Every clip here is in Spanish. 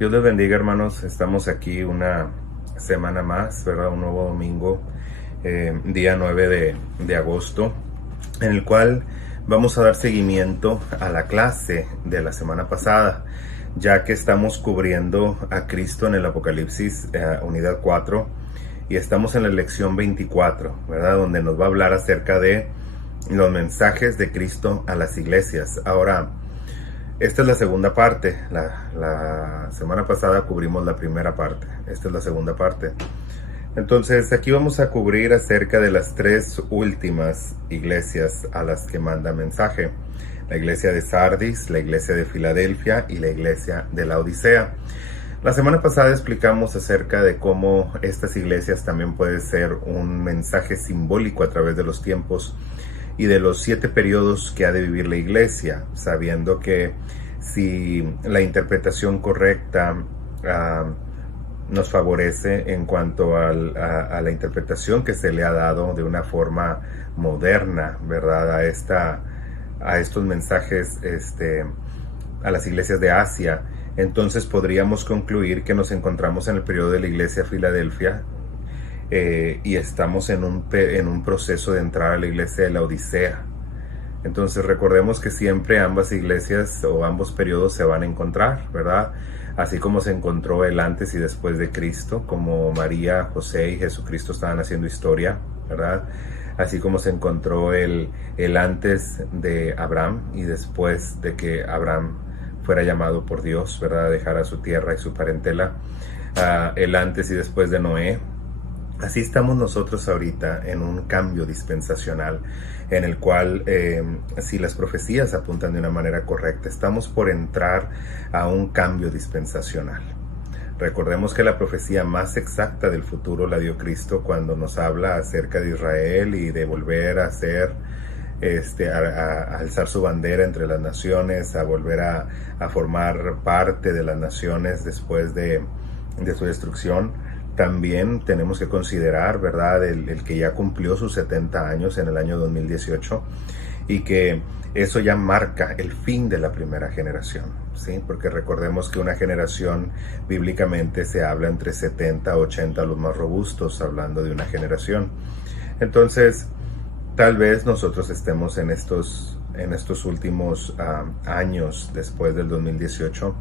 Dios les bendiga, hermanos. Estamos aquí una semana más, ¿verdad? Un nuevo domingo, día 9 de agosto, en el cual vamos a dar seguimiento a la clase de la semana pasada, ya que estamos cubriendo a Cristo en el Apocalipsis, unidad 4, y estamos en la lección 24, ¿verdad? Donde nos va a hablar acerca de los mensajes de Cristo a las iglesias. Ahora, esta es la segunda parte. La semana pasada cubrimos la primera parte. Esta es la segunda parte. Entonces, aquí vamos a cubrir acerca de las tres últimas iglesias a las que manda mensaje. La iglesia de Sardis, la iglesia de Filadelfia y la iglesia de la Odisea. La semana pasada explicamos acerca de cómo estas iglesias también pueden ser un mensaje simbólico a través de los tiempos y de los 7 periodos que ha de vivir la iglesia, sabiendo que si la interpretación correcta nos favorece en cuanto a la interpretación que se le ha dado de una forma moderna, ¿verdad? A estos mensajes a las iglesias de Asia, entonces podríamos concluir que nos encontramos en el periodo de la iglesia de Filadelfia, y estamos en un proceso de entrar a la iglesia de la Odisea. Entonces recordemos que siempre ambas iglesias o ambos periodos se van a encontrar, ¿verdad? Así como se encontró el antes y después de Cristo, como María, José y Jesucristo estaban haciendo historia, ¿verdad? Así como se encontró el antes de Abraham y después de que Abraham fuera llamado por Dios, ¿verdad? A dejar a su tierra y su parentela, el antes y después de Noé. Así estamos nosotros ahorita en un cambio dispensacional en el cual, si las profecías apuntan de una manera correcta, estamos por entrar a un cambio dispensacional. Recordemos que la profecía más exacta del futuro la dio Cristo cuando nos habla acerca de Israel y de volver a hacer, a alzar su bandera entre las naciones, a volver a formar parte de las naciones después de su destrucción. También tenemos que considerar, ¿verdad?, el que ya cumplió sus 70 años en el año 2018 y que eso ya marca el fin de la primera generación, ¿sí? Porque recordemos que una generación bíblicamente se habla entre 70 a 80 los más robustos, hablando de una generación. Entonces, tal vez nosotros estemos en estos últimos años después del 2018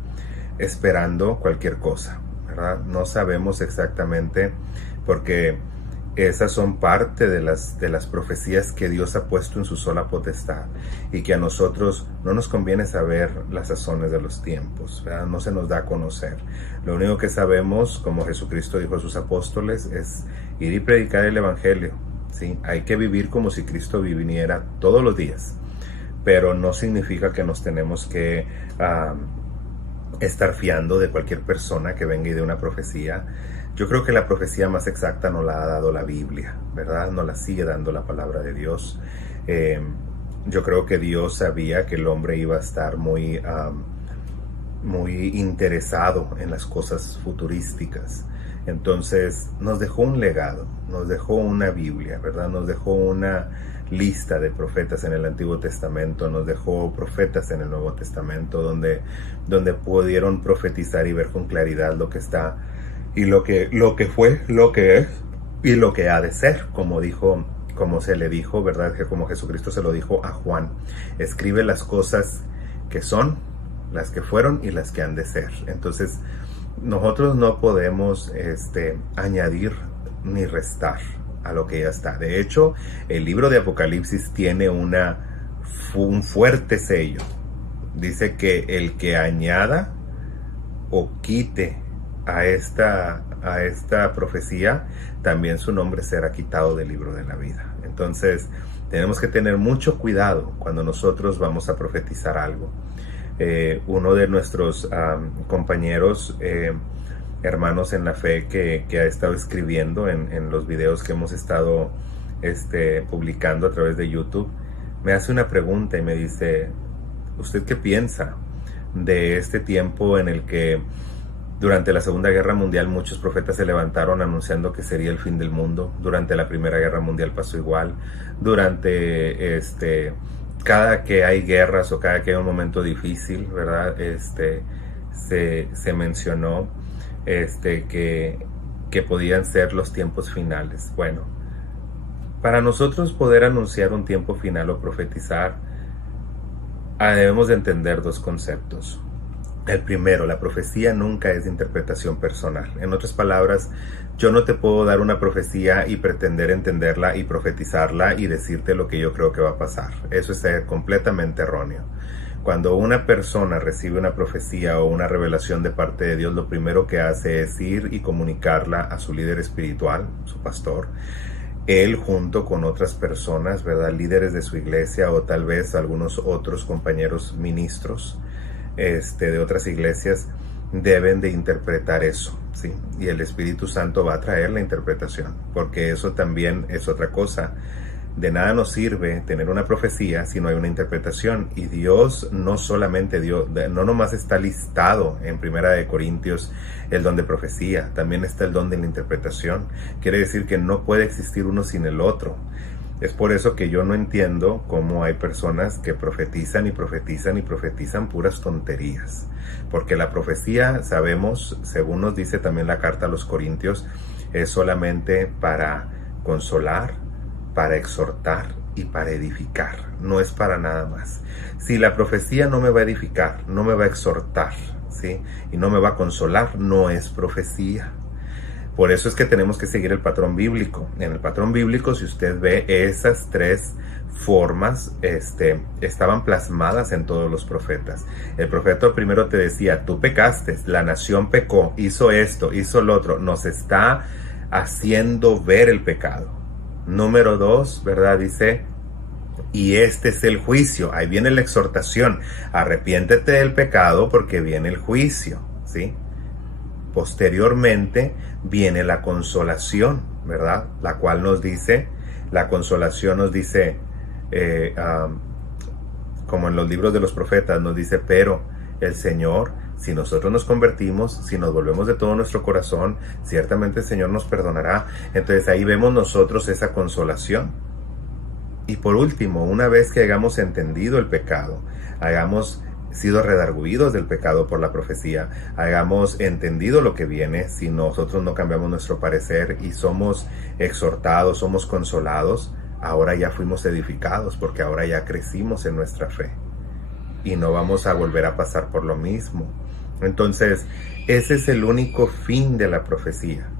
esperando cualquier cosa, ¿verdad? No sabemos exactamente, porque esas son parte de las profecías que Dios ha puesto en su sola potestad y que a nosotros no nos conviene saber las sazones de los tiempos, ¿verdad? No se nos da a conocer. Lo único que sabemos, como Jesucristo dijo a sus apóstoles, es ir y predicar el evangelio, ¿sí? Hay que vivir como si Cristo viviera todos los días, pero no significa que nos tenemos que estar fiando de cualquier persona que venga y de una profecía. Yo creo que la profecía más exacta nos la ha dado la Biblia, ¿verdad? Nos la sigue dando la palabra de Dios. Yo creo que Dios sabía que el hombre iba a estar muy interesado en las cosas futurísticas. Entonces nos dejó un legado, nos dejó una Biblia, ¿verdad? Nos dejó una lista de profetas en el Antiguo Testamento, nos dejó profetas en el Nuevo Testamento, donde pudieron profetizar y ver con claridad lo que está y lo que fue, lo que es y lo que ha de ser, como se le dijo, ¿verdad? Que como Jesucristo se lo dijo a Juan: escribe las cosas que son, las que fueron y las que han de ser. Entonces nosotros no podemos añadir ni restar a lo que ya está. De hecho, el libro de Apocalipsis tiene un fuerte sello. Dice que el que añada o quite a esta profecía, también su nombre será quitado del libro de la vida. Entonces tenemos que tener mucho cuidado cuando nosotros vamos a profetizar algo. Uno de nuestros compañeros, hermanos en la fe, que ha estado escribiendo en los videos que hemos estado publicando a través de YouTube, me hace una pregunta y me dice: ¿usted qué piensa de este tiempo en el que durante la Segunda Guerra Mundial muchos profetas se levantaron anunciando que sería el fin del mundo? Durante la Primera Guerra Mundial pasó igual. Durante cada que hay guerras o cada que hay un momento difícil, ¿verdad? se mencionó que podían ser los tiempos finales. Bueno, para nosotros poder anunciar un tiempo final o profetizar, debemos de entender dos conceptos. El primero, la profecía nunca es de interpretación personal. En otras palabras, yo no te puedo dar una profecía y pretender entenderla y profetizarla y decirte lo que yo creo que va a pasar. Eso es completamente erróneo. Cuando una persona recibe una profecía o una revelación de parte de Dios, lo primero que hace es ir y comunicarla a su líder espiritual, su pastor. Él junto con otras personas, ¿verdad? Líderes de su iglesia o tal vez algunos otros compañeros ministros de otras iglesias deben de interpretar eso, ¿sí? Y el Espíritu Santo va a traer la interpretación, porque eso también es otra cosa. De nada nos sirve tener una profecía si no hay una interpretación. Y Dios no solamente no nomás está listado en 1 Corintios el don de profecía, también está el don de la interpretación. Quiere decir que no puede existir uno sin el otro. Es por eso que yo no entiendo cómo hay personas que profetizan y profetizan y profetizan puras tonterías. Porque la profecía, sabemos, según nos dice también la carta a los Corintios, es solamente para consolar, para exhortar y para edificar. No es para nada más. Si la profecía no me va a edificar, no me va a exhortar, ¿sí? Y no me va a consolar, no es profecía. Por eso es que tenemos que seguir el patrón bíblico. En el patrón bíblico, si usted ve, esas tres formas estaban plasmadas en todos los profetas. El profeta primero te decía, tú pecaste, la nación pecó, hizo esto, hizo lo otro. Nos está haciendo ver el pecado. Número 2, ¿verdad? Dice, y este es el juicio. Ahí viene la exhortación. Arrepiéntete del pecado porque viene el juicio, ¿sí? Posteriormente viene la consolación, ¿verdad? La cual nos dice, la consolación nos dice, como en los libros de los profetas, nos dice, pero el Señor, si nosotros nos convertimos, si nos volvemos de todo nuestro corazón, ciertamente el Señor nos perdonará. Entonces ahí vemos nosotros esa consolación. Y por último, una vez que hayamos entendido el pecado, hayamos sido redarguidos del pecado por la profecía, hayamos entendido lo que viene, si nosotros no cambiamos nuestro parecer y somos exhortados, somos consolados, ahora ya fuimos edificados porque ahora ya crecimos en nuestra fe y no vamos a volver a pasar por lo mismo. Entonces, ese es el único fin de la profecía,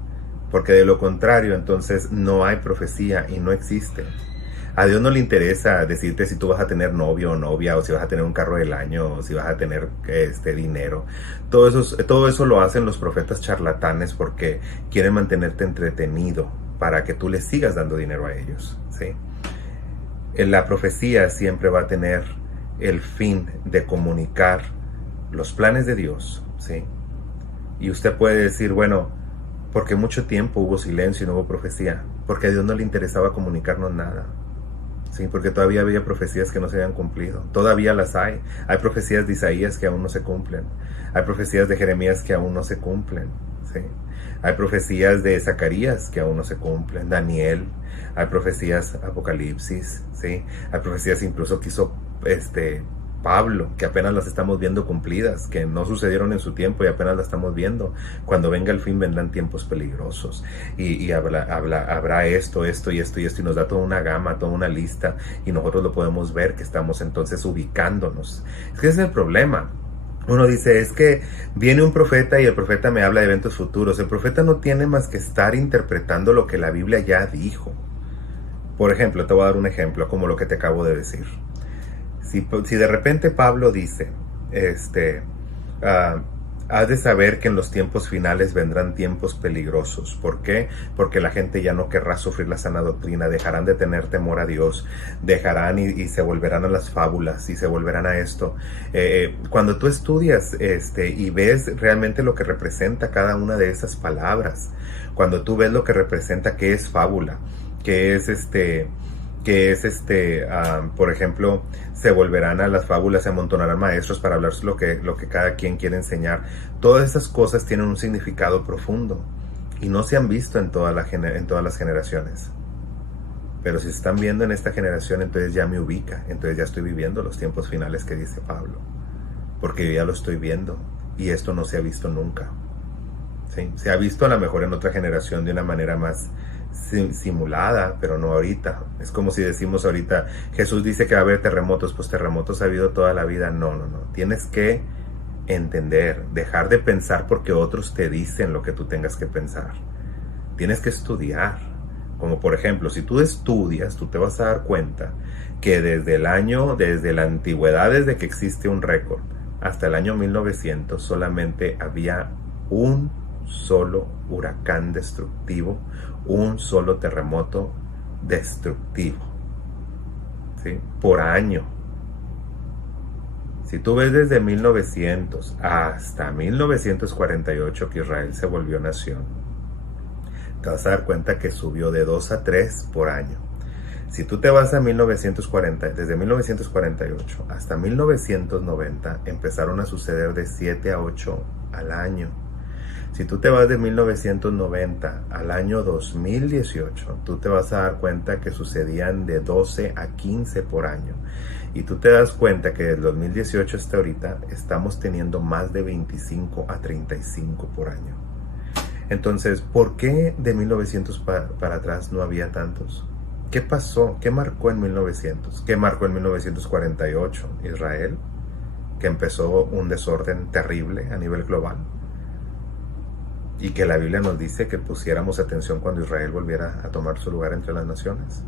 porque de lo contrario, entonces no hay profecía y no existe. A Dios no le interesa decirte si tú vas a tener novio o novia, o si vas a tener un carro del año, o si vas a tener dinero. Todo eso lo hacen los profetas charlatanes porque quieren mantenerte entretenido para que tú les sigas dando dinero a ellos, ¿sí? La profecía siempre va a tener el fin de comunicar los planes de Dios, ¿sí? Y usted puede decir, bueno, porque mucho tiempo hubo silencio y no hubo profecía, porque a Dios no le interesaba comunicarnos nada. Sí, porque todavía había profecías que no se habían cumplido. Todavía las hay. Hay profecías de Isaías que aún no se cumplen. Hay profecías de Jeremías que aún no se cumplen. ¿Sí? Hay profecías de Zacarías que aún no se cumplen. Daniel. Hay profecías Apocalipsis. ¿Sí? Hay profecías incluso que hizo Pablo, que apenas las estamos viendo cumplidas, que no sucedieron en su tiempo y apenas las estamos viendo. Cuando venga el fin vendrán tiempos peligrosos y habrá esto y nos da toda una gama, toda una lista, y nosotros lo podemos ver que estamos entonces ubicándonos. Es que ese es el problema. Uno dice, es que viene un profeta y el profeta me habla de eventos futuros. El profeta no tiene más que estar interpretando lo que la Biblia ya dijo. Por ejemplo, te voy a dar un ejemplo como lo que te acabo de decir. Si de repente Pablo dice, has de saber que en los tiempos finales vendrán tiempos peligrosos. ¿Por qué? Porque la gente ya no querrá sufrir la sana doctrina, dejarán de tener temor a Dios, dejarán y se volverán a las fábulas y se volverán a esto. Cuando tú estudias y ves realmente lo que representa cada una de esas palabras, cuando tú ves lo que representa, qué es fábula, qué es por ejemplo, se volverán a las fábulas, se amontonarán maestros para hablar lo que cada quien quiere enseñar. Todas esas cosas tienen un significado profundo y no se han visto en todas las generaciones. Pero si se están viendo en esta generación, entonces ya me ubica, entonces ya estoy viviendo los tiempos finales que dice Pablo, porque yo ya lo estoy viendo y esto no se ha visto nunca. ¿Sí? Se ha visto a lo mejor en otra generación de una manera más simulada, pero no ahorita. Es como si decimos ahorita, Jesús dice que va a haber terremotos, pues terremotos ha habido toda la vida. No. Tienes que entender, dejar de pensar porque otros te dicen lo que tú tengas que pensar. Tienes que estudiar. Como por ejemplo, si tú estudias, tú te vas a dar cuenta que desde la antigüedad, desde que existe un récord, hasta el año 1900 solamente había un solo huracán destructivo, un solo terremoto destructivo, ¿sí? Por año. Si tú ves desde 1900 hasta 1948 que Israel se volvió nación, te vas a dar cuenta que subió de 2 a 3 por año. Si tú te vas a 1940, desde 1948 hasta 1990, empezaron a suceder de 7 a 8 al año. Si tú te vas de 1990 al año 2018, tú te vas a dar cuenta que sucedían de 12 a 15 por año. Y tú te das cuenta que desde 2018 hasta ahorita estamos teniendo más de 25 a 35 por año. Entonces, ¿por qué de 1900 para atrás no había tantos? ¿Qué pasó? ¿Qué marcó en 1900? ¿Qué marcó en 1948 Israel? Que empezó un desorden terrible a nivel global. Y que la Biblia nos dice que pusiéramos atención cuando Israel volviera a tomar su lugar entre las naciones.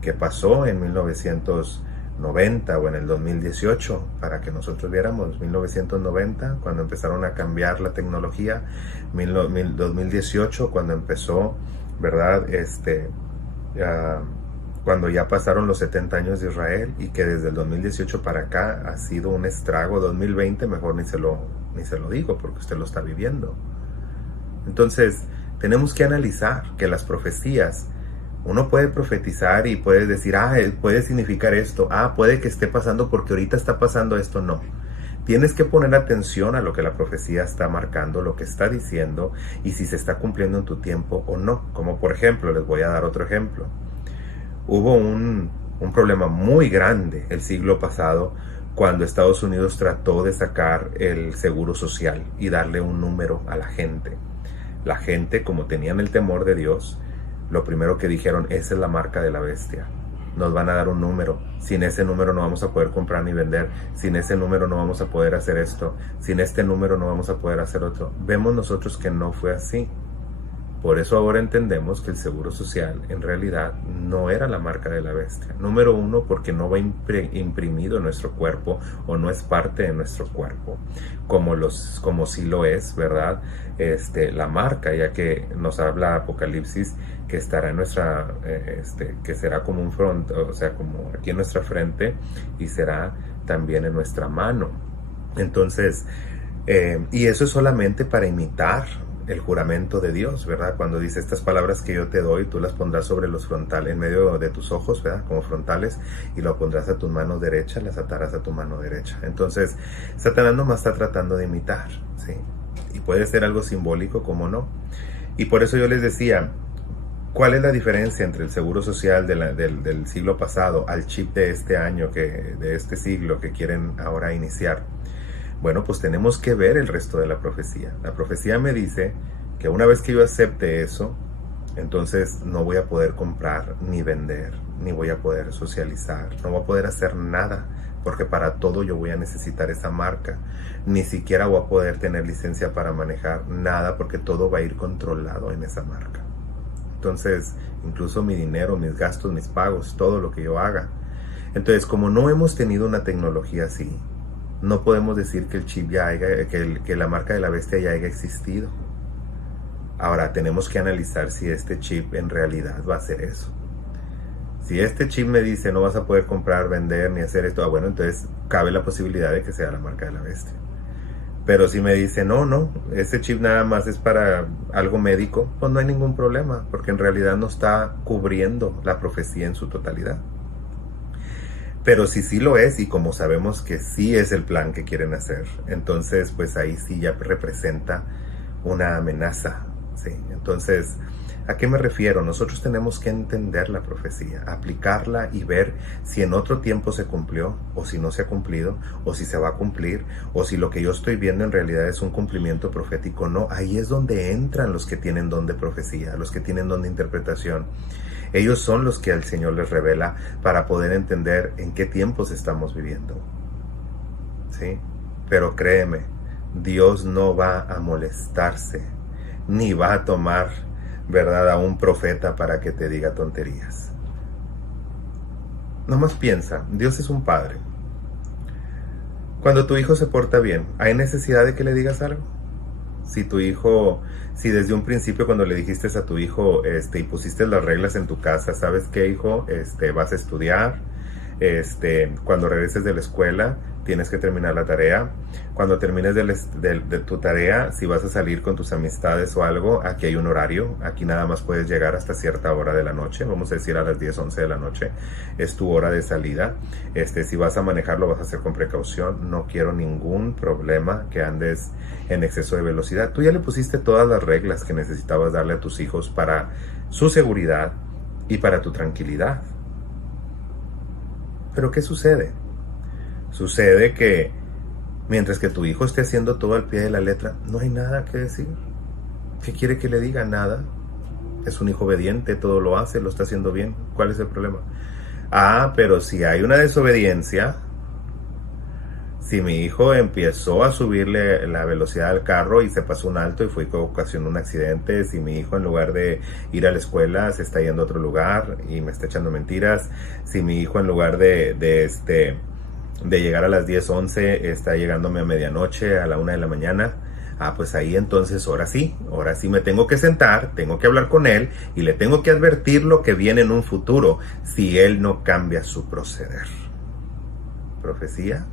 ¿Qué pasó en 1990 o en el 2018? Para que nosotros viéramos 1990, cuando empezaron a cambiar la tecnología, 2018, cuando empezó, ¿verdad? Cuando ya pasaron los 70 años de Israel, y que desde el 2018 para acá ha sido un estrago. 2020 mejor ni se lo digo, porque usted lo está viviendo. Entonces, tenemos que analizar que las profecías, uno puede profetizar y puede decir, puede significar esto, puede que esté pasando porque ahorita está pasando esto. No. Tienes que poner atención a lo que la profecía está marcando, lo que está diciendo, y si se está cumpliendo en tu tiempo o no. Como por ejemplo, les voy a dar otro ejemplo. Hubo un problema muy grande el siglo pasado cuando Estados Unidos trató de sacar el seguro social y darle un número a la gente. La gente, como tenían el temor de Dios, lo primero que dijeron, esa es la marca de la bestia. Nos van a dar un número. Sin ese número no vamos a poder comprar ni vender. Sin ese número no vamos a poder hacer esto. Sin este número no vamos a poder hacer otro. Vemos nosotros que no fue así. Por eso ahora entendemos que el seguro social en realidad no era la marca de la bestia. Número uno, porque no va imprimido en nuestro cuerpo o no es parte de nuestro cuerpo, como sí lo es, ¿verdad? La marca, ya que nos habla Apocalipsis que estará en nuestra, que será como un front, o sea, como aquí en nuestra frente, y será también en nuestra mano. Entonces, y eso es solamente para imitar el juramento de Dios, ¿verdad? Cuando dice, estas palabras que yo te doy, tú las pondrás sobre los frontales, en medio de tus ojos, ¿verdad? Como frontales, y lo pondrás a tu mano derecha, las atarás a tu mano derecha. Entonces, Satanás nomás está tratando de imitar, ¿sí? Y puede ser algo simbólico, como no. Y por eso yo les decía, ¿cuál es la diferencia entre el seguro social del siglo pasado al chip de este año, de este siglo que quieren ahora iniciar? Bueno, pues tenemos que ver el resto de la profecía. La profecía me dice que una vez que yo acepte eso, entonces no voy a poder comprar ni vender, ni voy a poder socializar, no voy a poder hacer nada, porque para todo yo voy a necesitar esa marca. Ni siquiera voy a poder tener licencia para manejar nada, porque todo va a ir controlado en esa marca. Entonces, incluso mi dinero, mis gastos, mis pagos, todo lo que yo haga. Entonces, como no hemos tenido una tecnología así, no podemos decir que el chip que la marca de la bestia ya haya existido. Ahora tenemos que analizar si este chip en realidad va a hacer eso. Si este chip me dice no vas a poder comprar, vender ni hacer esto, bueno, entonces cabe la posibilidad de que sea la marca de la bestia. Pero si me dice no, este chip nada más es para algo médico, pues no hay ningún problema, porque en realidad no está cubriendo la profecía en su totalidad. Pero si sí lo es, y como sabemos que sí es el plan que quieren hacer, entonces pues ahí sí ya representa una amenaza ¿sí? Entonces, ¿a qué me refiero? Nosotros tenemos que entender la profecía, aplicarla y ver si en otro tiempo se cumplió o si no se ha cumplido o si se va a cumplir o si lo que yo estoy viendo en realidad es un cumplimiento profético. No, ahí es donde entran los que tienen don de profecía, los que tienen don de interpretación. Ellos son los que el Señor les revela para poder entender en qué tiempos estamos viviendo. ¿Sí? Pero créeme, Dios no va a molestarse, ni va a tomar, ¿verdad?, a un profeta para que te diga tonterías. Nomás piensa, Dios es un padre. Cuando tu hijo se porta bien, ¿hay necesidad de que le digas algo? Si desde un principio cuando le dijiste a tu hijo, y pusiste las reglas en tu casa, ¿sabes qué, hijo? Vas a estudiar, cuando regreses de la escuela, tienes que terminar la tarea. Cuando termines de tu tarea, si vas a salir con tus amistades o algo, aquí hay un horario. Aquí nada más puedes llegar hasta cierta hora de la noche. Vamos a decir a las 10, 11 de la noche. Es tu hora de salida. Si vas a manejar, lo vas a hacer con precaución. No quiero ningún problema que andes en exceso de velocidad. Tú ya le pusiste todas las reglas que necesitabas darle a tus hijos para su seguridad y para tu tranquilidad. Pero ¿qué sucede? Sucede que mientras que tu hijo esté haciendo todo al pie de la letra, no hay nada que decir. ¿Qué quiere que le diga? Nada. Es un hijo obediente, todo lo hace, lo está haciendo bien. ¿Cuál es el problema? Pero si hay una desobediencia, si mi hijo empezó a subirle la velocidad al carro y se pasó un alto y fue que ocasionó un accidente, si mi hijo en lugar de ir a la escuela se está yendo a otro lugar y me está echando mentiras, si mi hijo en lugar de llegar a las 10, 11 está llegándome a medianoche, a la 1 de la mañana, pues ahí entonces ahora sí me tengo que sentar, tengo que hablar con él y le tengo que advertir lo que viene en un futuro si él no cambia su proceder. ¿Profecía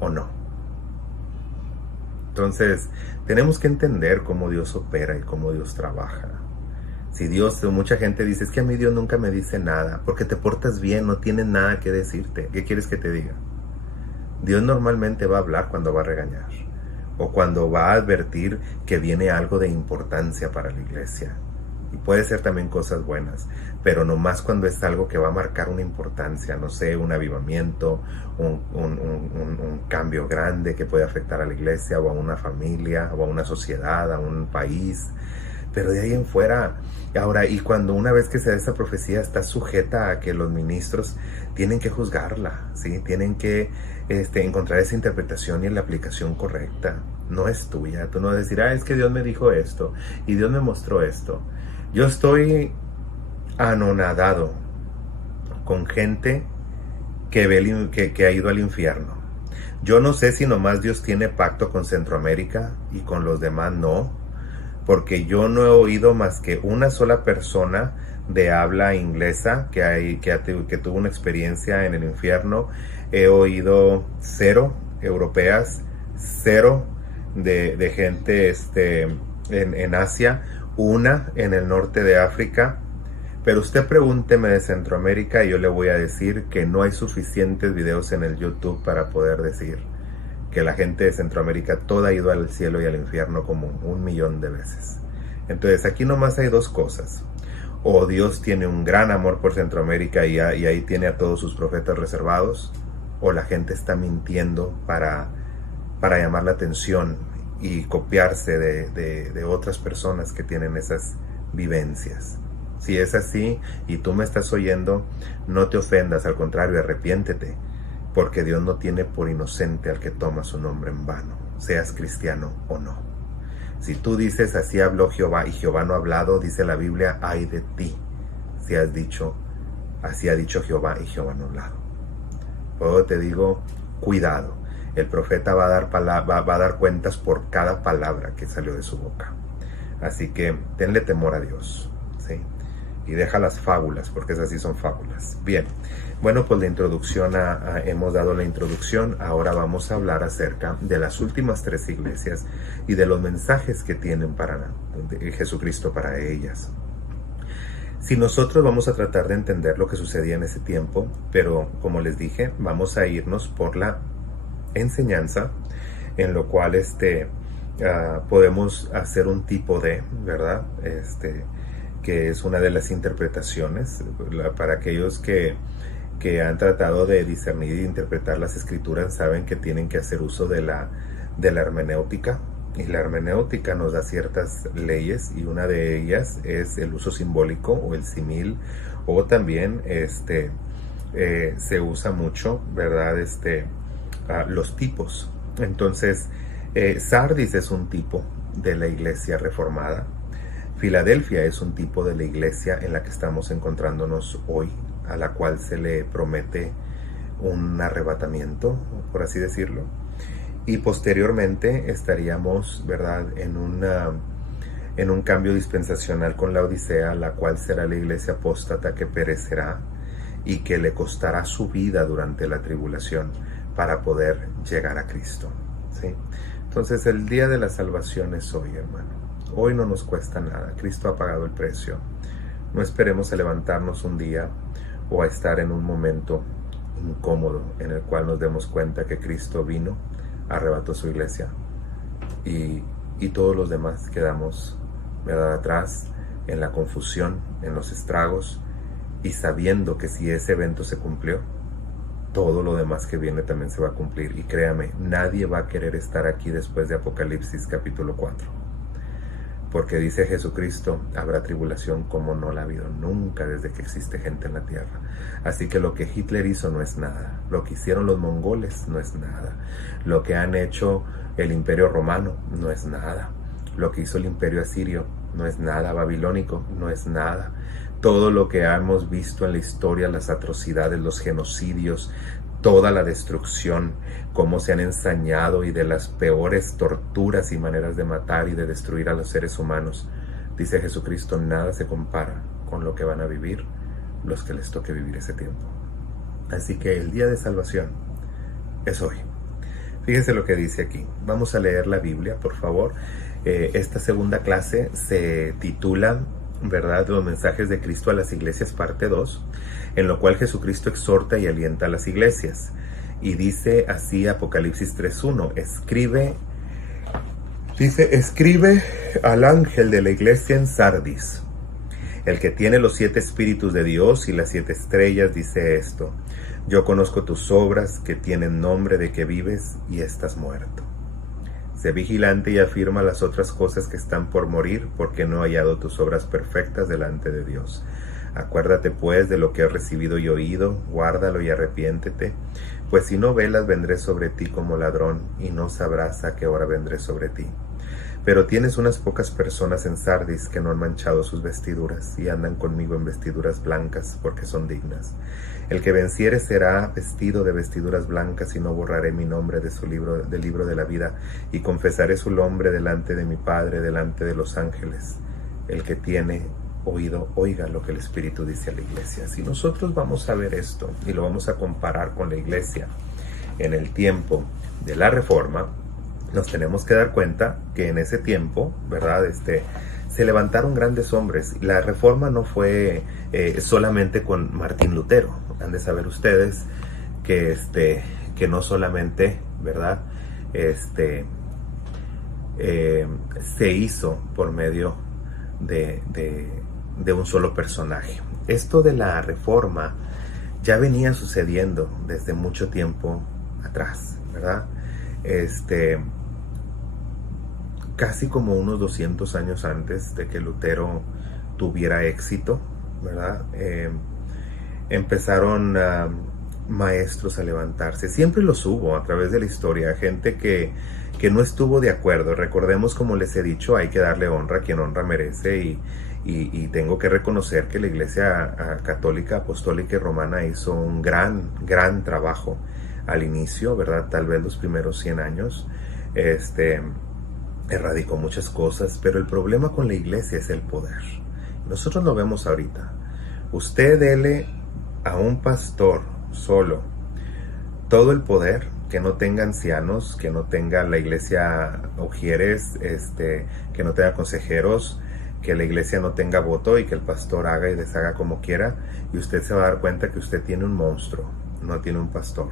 o no? Entonces, tenemos que entender cómo Dios opera y cómo Dios trabaja. Si mucha gente dice, es que a mí Dios nunca me dice nada, porque te portas bien, no tiene nada que decirte. ¿Qué quieres que te diga? Dios normalmente va a hablar cuando va a regañar, o cuando va a advertir que viene algo de importancia para la iglesia. Y puede ser también cosas buenas, pero nomás cuando es algo que va a marcar una importancia, no sé, un avivamiento, un cambio grande que puede afectar a la iglesia, o a una familia, o a una sociedad, a un país. Pero de ahí en fuera, ahora, y cuando una vez que se da esta profecía, está sujeta a que los ministros tienen que juzgarla, ¿sí? Tienen que encontrar esa interpretación y la aplicación correcta. No es tuya. Tú no vas a decir, es que Dios me dijo esto y Dios me mostró esto. Yo estoy anonadado con gente que ha ido al infierno. Yo no sé si nomás Dios tiene pacto con Centroamérica y con los demás no, porque yo no he oído más que una sola persona de habla inglesa que tuvo una experiencia en el infierno. He oído 0 europeas, 0 de gente en Asia, 1 en el norte de África. Pero usted pregúnteme de Centroamérica y yo le voy a decir que no hay suficientes videos en el YouTube para poder decir que la gente de Centroamérica toda ha ido al cielo y al infierno como 1,000,000 de veces. Entonces aquí nomás hay 2 cosas. O Dios tiene un gran amor por Centroamérica y ahí tiene a todos sus profetas reservados, o la gente está mintiendo para llamar la atención y copiarse de otras personas que tienen esas vivencias. Si es así y tú me estás oyendo, no te ofendas, al contrario, arrepiéntete, porque Dios no tiene por inocente al que toma su nombre en vano, seas cristiano o no. Si tú dices, así habló Jehová y Jehová no ha hablado, dice la Biblia, ay de ti, si has dicho, así ha dicho Jehová y Jehová no ha hablado. Luego te digo, cuidado, el profeta va a dar cuentas por cada palabra que salió de su boca. Así que tenle temor a Dios, ¿sí? Y deja las fábulas, porque esas sí son fábulas. Bien, bueno, pues la introducción, hemos dado la introducción. Ahora vamos a hablar acerca de las últimas 3 iglesias y de los mensajes que tienen de Jesucristo para ellas. Si nosotros vamos a tratar de entender lo que sucedía en ese tiempo, pero como les dije, vamos a irnos por la enseñanza, en lo cual podemos hacer un tipo de, ¿verdad? Que es una de las interpretaciones para aquellos que han tratado de discernir e interpretar las escrituras, saben que tienen que hacer uso de la hermenéutica, y la hermenéutica nos da ciertas leyes, y una de ellas es el uso simbólico o el símil, o también se usa mucho, ¿verdad? Los tipos. Entonces, Sardis es un tipo de la iglesia reformada. Filadelfia es un tipo de la iglesia en la que estamos encontrándonos hoy, a la cual se le promete un arrebatamiento, por así decirlo. Y posteriormente estaríamos, ¿verdad?, en un cambio dispensacional con la Odisea, la cual será la iglesia apóstata que perecerá y que le costará su vida durante la tribulación para poder llegar a Cristo, ¿sí? Entonces el día de la salvación es hoy, hermano. Hoy no nos cuesta nada. Cristo ha pagado el precio. No esperemos a levantarnos un día o a estar en un momento incómodo en el cual nos demos cuenta que Cristo vino, arrebató su iglesia y todos los demás quedamos, ¿verdad?, atrás en la confusión, en los estragos, y sabiendo que si ese evento se cumplió, todo lo demás que viene también se va a cumplir. Y créame, nadie va a querer estar aquí después de Apocalipsis capítulo 4. Porque dice Jesucristo, habrá tribulación como no la ha habido nunca desde que existe gente en la tierra. Así que lo que Hitler hizo no es nada. Lo que hicieron los mongoles no es nada. Lo que han hecho el imperio romano no es nada. Lo que hizo el imperio asirio no es nada. Babilónico no es nada. Todo lo que hemos visto en la historia, las atrocidades, los genocidios, toda la destrucción, cómo se han ensañado y de las peores torturas y maneras de matar y de destruir a los seres humanos, dice Jesucristo, nada se compara con lo que van a vivir los que les toque vivir ese tiempo. Así que el día de salvación es hoy. Fíjense lo que dice aquí. Vamos a leer la Biblia, por favor. Esta segunda clase se titula, ¿verdad?, los mensajes de Cristo a las iglesias, parte 2, en lo cual Jesucristo exhorta y alienta a las iglesias. Y dice así Apocalipsis 3:1, escribe al ángel de la iglesia en Sardis, el que tiene los 7 espíritus de Dios y las 7 estrellas, dice esto: yo conozco tus obras, que tienen nombre de que vives y estás muerto. Sé vigilante y afirma las otras cosas que están por morir, porque no he hallado tus obras perfectas delante de Dios. Acuérdate pues de lo que has recibido y oído, guárdalo y arrepiéntete, pues si no velas vendré sobre ti como ladrón, y no sabrás a qué hora vendré sobre ti. Pero tienes unas pocas personas en Sardis que no han manchado sus vestiduras, y andan conmigo en vestiduras blancas, porque son dignas. El que venciere será vestido de vestiduras blancas, y no borraré mi nombre del libro de la vida, y confesaré su nombre delante de mi Padre, delante de los ángeles. El que tiene oído, oiga lo que el Espíritu dice a la iglesia. Si nosotros vamos a ver esto y lo vamos a comparar con la iglesia en el tiempo de la Reforma, nos tenemos que dar cuenta que en ese tiempo, ¿verdad?, se levantaron grandes hombres. La Reforma no fue solamente con Martín Lutero. Han de saber ustedes que no solamente, ¿verdad?, se hizo por medio de un solo personaje. Esto de la Reforma ya venía sucediendo desde mucho tiempo atrás, ¿verdad? Casi como unos 200 años antes de que Lutero tuviera éxito, ¿verdad? Empezaron maestros a levantarse. Siempre los hubo a través de la historia, gente que no estuvo de acuerdo. Recordemos, como les he dicho, hay que darle honra a quien honra merece, y tengo que reconocer que la Iglesia Católica, Apostólica y Romana hizo un gran trabajo al inicio, ¿verdad? Tal vez los primeros 100 años, erradicó muchas cosas, pero el problema con la iglesia es el poder. Nosotros lo vemos ahorita. Usted dele a un pastor solo todo el poder, que no tenga ancianos, que no tenga la iglesia ujieres, que no tenga consejeros, que la iglesia no tenga voto y que el pastor haga y deshaga como quiera, y usted se va a dar cuenta que usted tiene un monstruo. no tiene un pastor.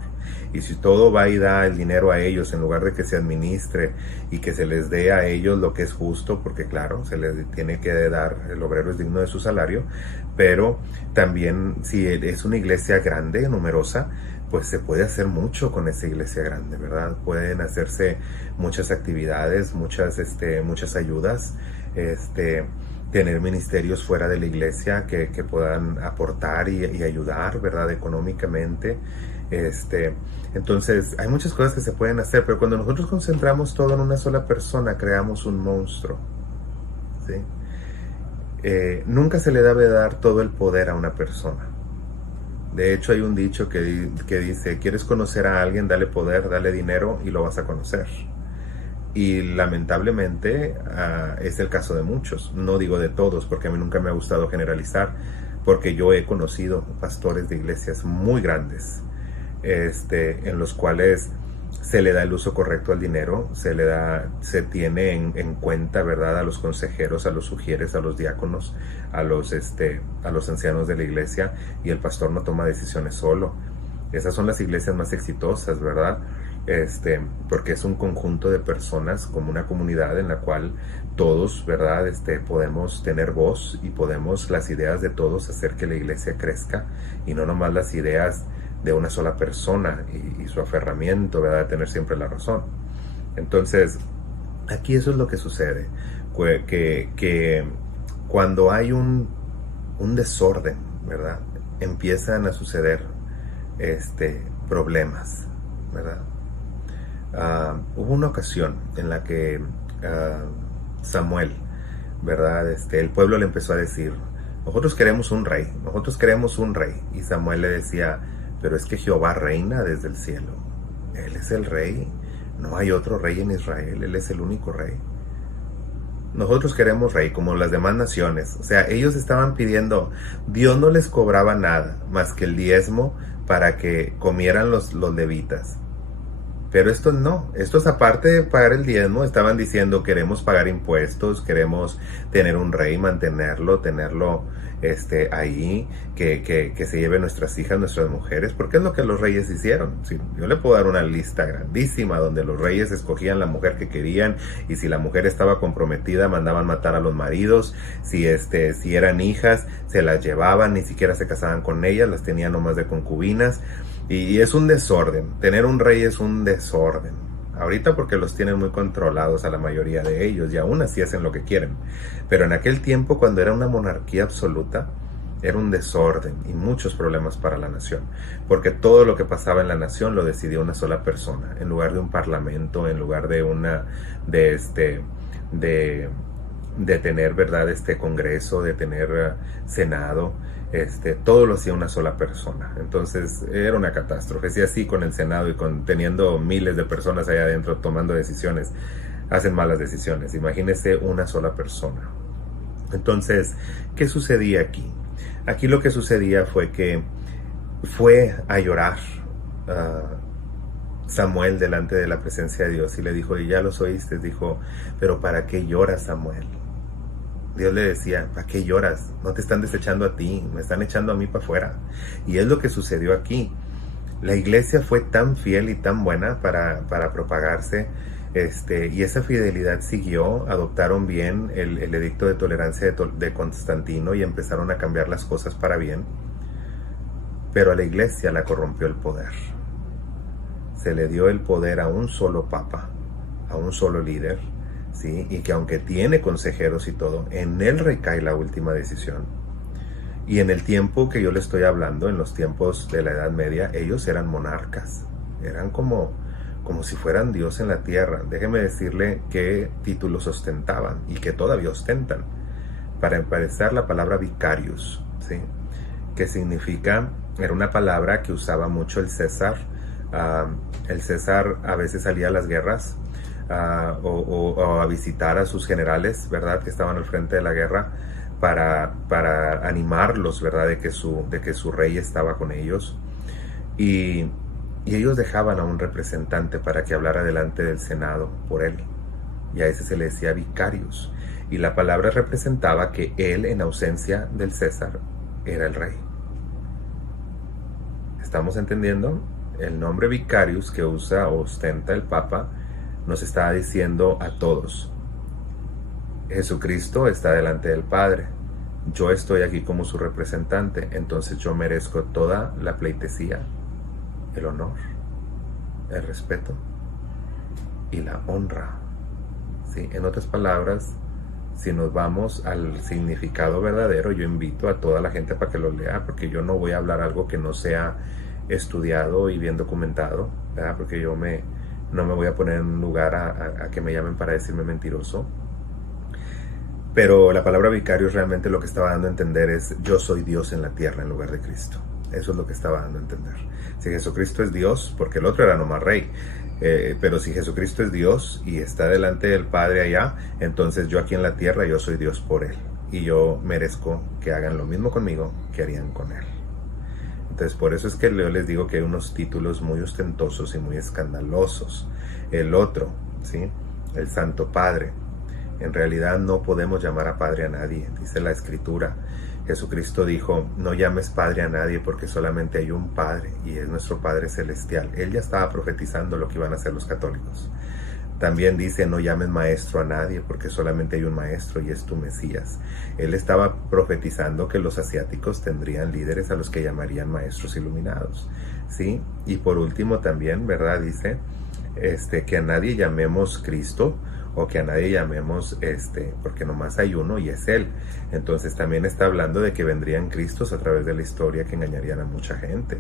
Y si todo va y da el dinero a ellos en lugar de que se administre y que se les dé a ellos lo que es justo, porque claro, se les tiene que dar, el obrero es digno de su salario, pero también si es una iglesia grande, numerosa, pues se puede hacer mucho con esa iglesia grande, ¿verdad? Pueden hacerse muchas actividades, muchas ayudas, tener ministerios fuera de la iglesia que puedan aportar y ayudar, ¿verdad? Económicamente. Entonces, hay muchas cosas que se pueden hacer, pero cuando nosotros concentramos todo en una sola persona, creamos un monstruo, ¿sí? Nunca se le debe dar todo el poder a una persona. De hecho, hay un dicho que dice, ¿quieres conocer a alguien? Dale poder, dale dinero y lo vas a conocer. Y lamentablemente es el caso de muchos, no digo de todos, porque a mí nunca me ha gustado generalizar, porque yo he conocido pastores de iglesias muy grandes, en los cuales se le da el uso correcto al dinero, se tiene en cuenta, ¿verdad?, a los consejeros, a los sugieres, a los diáconos, a los ancianos de la iglesia, y el pastor no toma decisiones solo. Esas son las iglesias más exitosas, ¿verdad? Porque es un conjunto de personas, como una comunidad en la cual todos, ¿verdad?, podemos tener voz y podemos las ideas de todos hacer que la iglesia crezca, y no nomás las ideas de una sola persona y su aferramiento, ¿verdad?, de tener siempre la razón. Entonces, aquí eso es lo que sucede, que cuando hay un desorden, ¿verdad?, empiezan a suceder problemas, ¿verdad? Hubo una ocasión en la que Samuel, ¿verdad?, el pueblo le empezó a decir, nosotros queremos un rey, nosotros queremos un rey. Y Samuel le decía, pero es que Jehová reina desde el cielo. Él es el rey, no hay otro rey en Israel, Él es el único rey. Nosotros queremos rey, como las demás naciones. O sea, ellos estaban pidiendo, Dios no les cobraba nada más que el diezmo para que comieran los levitas. Pero estos no, estos aparte de pagar el diezmo, estaban diciendo, queremos pagar impuestos, queremos tener un rey, mantenerlo, tenerlo ahí, que se lleve nuestras hijas, nuestras mujeres, porque es lo que los reyes hicieron. Sí, yo le puedo dar una lista grandísima donde los reyes escogían la mujer que querían, y si la mujer estaba comprometida, mandaban matar a los maridos, si eran hijas, se las llevaban, ni siquiera se casaban con ellas, las tenían nomás de concubinas. Y es un desorden, tener un rey es un desorden. Ahorita porque los tienen muy controlados a la mayoría de ellos, y aún así hacen lo que quieren. Pero en aquel tiempo, cuando era una monarquía absoluta, era un desorden y muchos problemas para la nación. Porque todo lo que pasaba en la nación lo decidía una sola persona, en lugar de un parlamento, en lugar de de tener, ¿verdad?, congreso, de tener senado. Todo lo hacía una sola persona. Entonces era una catástrofe. Si así con el Senado y teniendo miles de personas allá adentro tomando decisiones, hacen malas decisiones. Imagínese una sola persona. Entonces, ¿qué sucedía aquí? Aquí lo que sucedía fue que fue a llorar Samuel delante de la presencia de Dios y le dijo, y ya los oíste, dijo, pero ¿para qué lloras, Samuel? Dios le decía, ¿para qué lloras? No te están desechando a ti, me están echando a mí para afuera. Y es lo que sucedió aquí. La iglesia fue tan fiel y tan buena para propagarse, y esa fidelidad siguió. Adoptaron bien el edicto de tolerancia de Constantino y empezaron a cambiar las cosas para bien. Pero a la iglesia la corrompió el poder. Se le dio el poder a un solo papa, a un solo líder, ¿sí? Y que aunque tiene consejeros y todo, en él recae la última decisión. Y en el tiempo que yo le estoy hablando, en los tiempos de la Edad Media, ellos eran monarcas, eran como si fueran Dios en la tierra. Déjeme decirle qué títulos ostentaban y que todavía ostentan. Para empezar, la palabra vicarius, ¿sí?, que significa, era una palabra que usaba mucho el César. El César a veces salía a las guerras o a visitar a sus generales, ¿verdad?, que estaban al frente de la guerra, para animarlos, ¿verdad?, de que su rey estaba con ellos. Y ellos dejaban a un representante para que hablara delante del Senado por él. Y a ese se le decía vicarius. Y la palabra representaba que él, en ausencia del César, era el rey. ¿Estamos entendiendo? El nombre Vicarius que usa o ostenta el Papa nos está diciendo a todos: Jesucristo está delante del Padre. Yo estoy aquí como su representante, entonces yo merezco toda la pleitesía, el honor, el respeto y la honra. ¿Sí? En otras palabras, si nos vamos al significado verdadero, yo invito a toda la gente para que lo lea, porque yo no voy a hablar algo que no sea estudiado y bien documentado, ¿verdad? Porque yo no me voy a poner en un lugar a que me llamen para decirme mentiroso. Pero la palabra vicario realmente lo que estaba dando a entender es: yo soy Dios en la tierra en lugar de Cristo. Eso es lo que estaba dando a entender. Si Jesucristo es Dios, porque el otro era nomás rey, pero si Jesucristo es Dios y está delante del Padre allá, entonces yo aquí en la tierra, yo soy Dios por Él. Y yo merezco que hagan lo mismo conmigo que harían con Él. Entonces por eso es que yo les digo que hay unos títulos muy ostentosos y muy escandalosos. El otro, ¿sí? El Santo Padre. En realidad no podemos llamar a Padre a nadie, dice la Escritura. Jesucristo dijo: no llames Padre a nadie porque solamente hay un Padre y es nuestro Padre Celestial. Él ya estaba profetizando lo que iban a hacer los católicos. También dice: no llames maestro a nadie porque solamente hay un maestro y es tu Mesías. Él estaba profetizando que los asiáticos tendrían líderes a los que llamarían maestros iluminados, ¿sí? Y por último también, ¿verdad? Dice que a nadie llamemos Cristo, o que a nadie llamemos porque nomás hay uno y es Él. Entonces también está hablando de que vendrían Cristos a través de la historia que engañarían a mucha gente.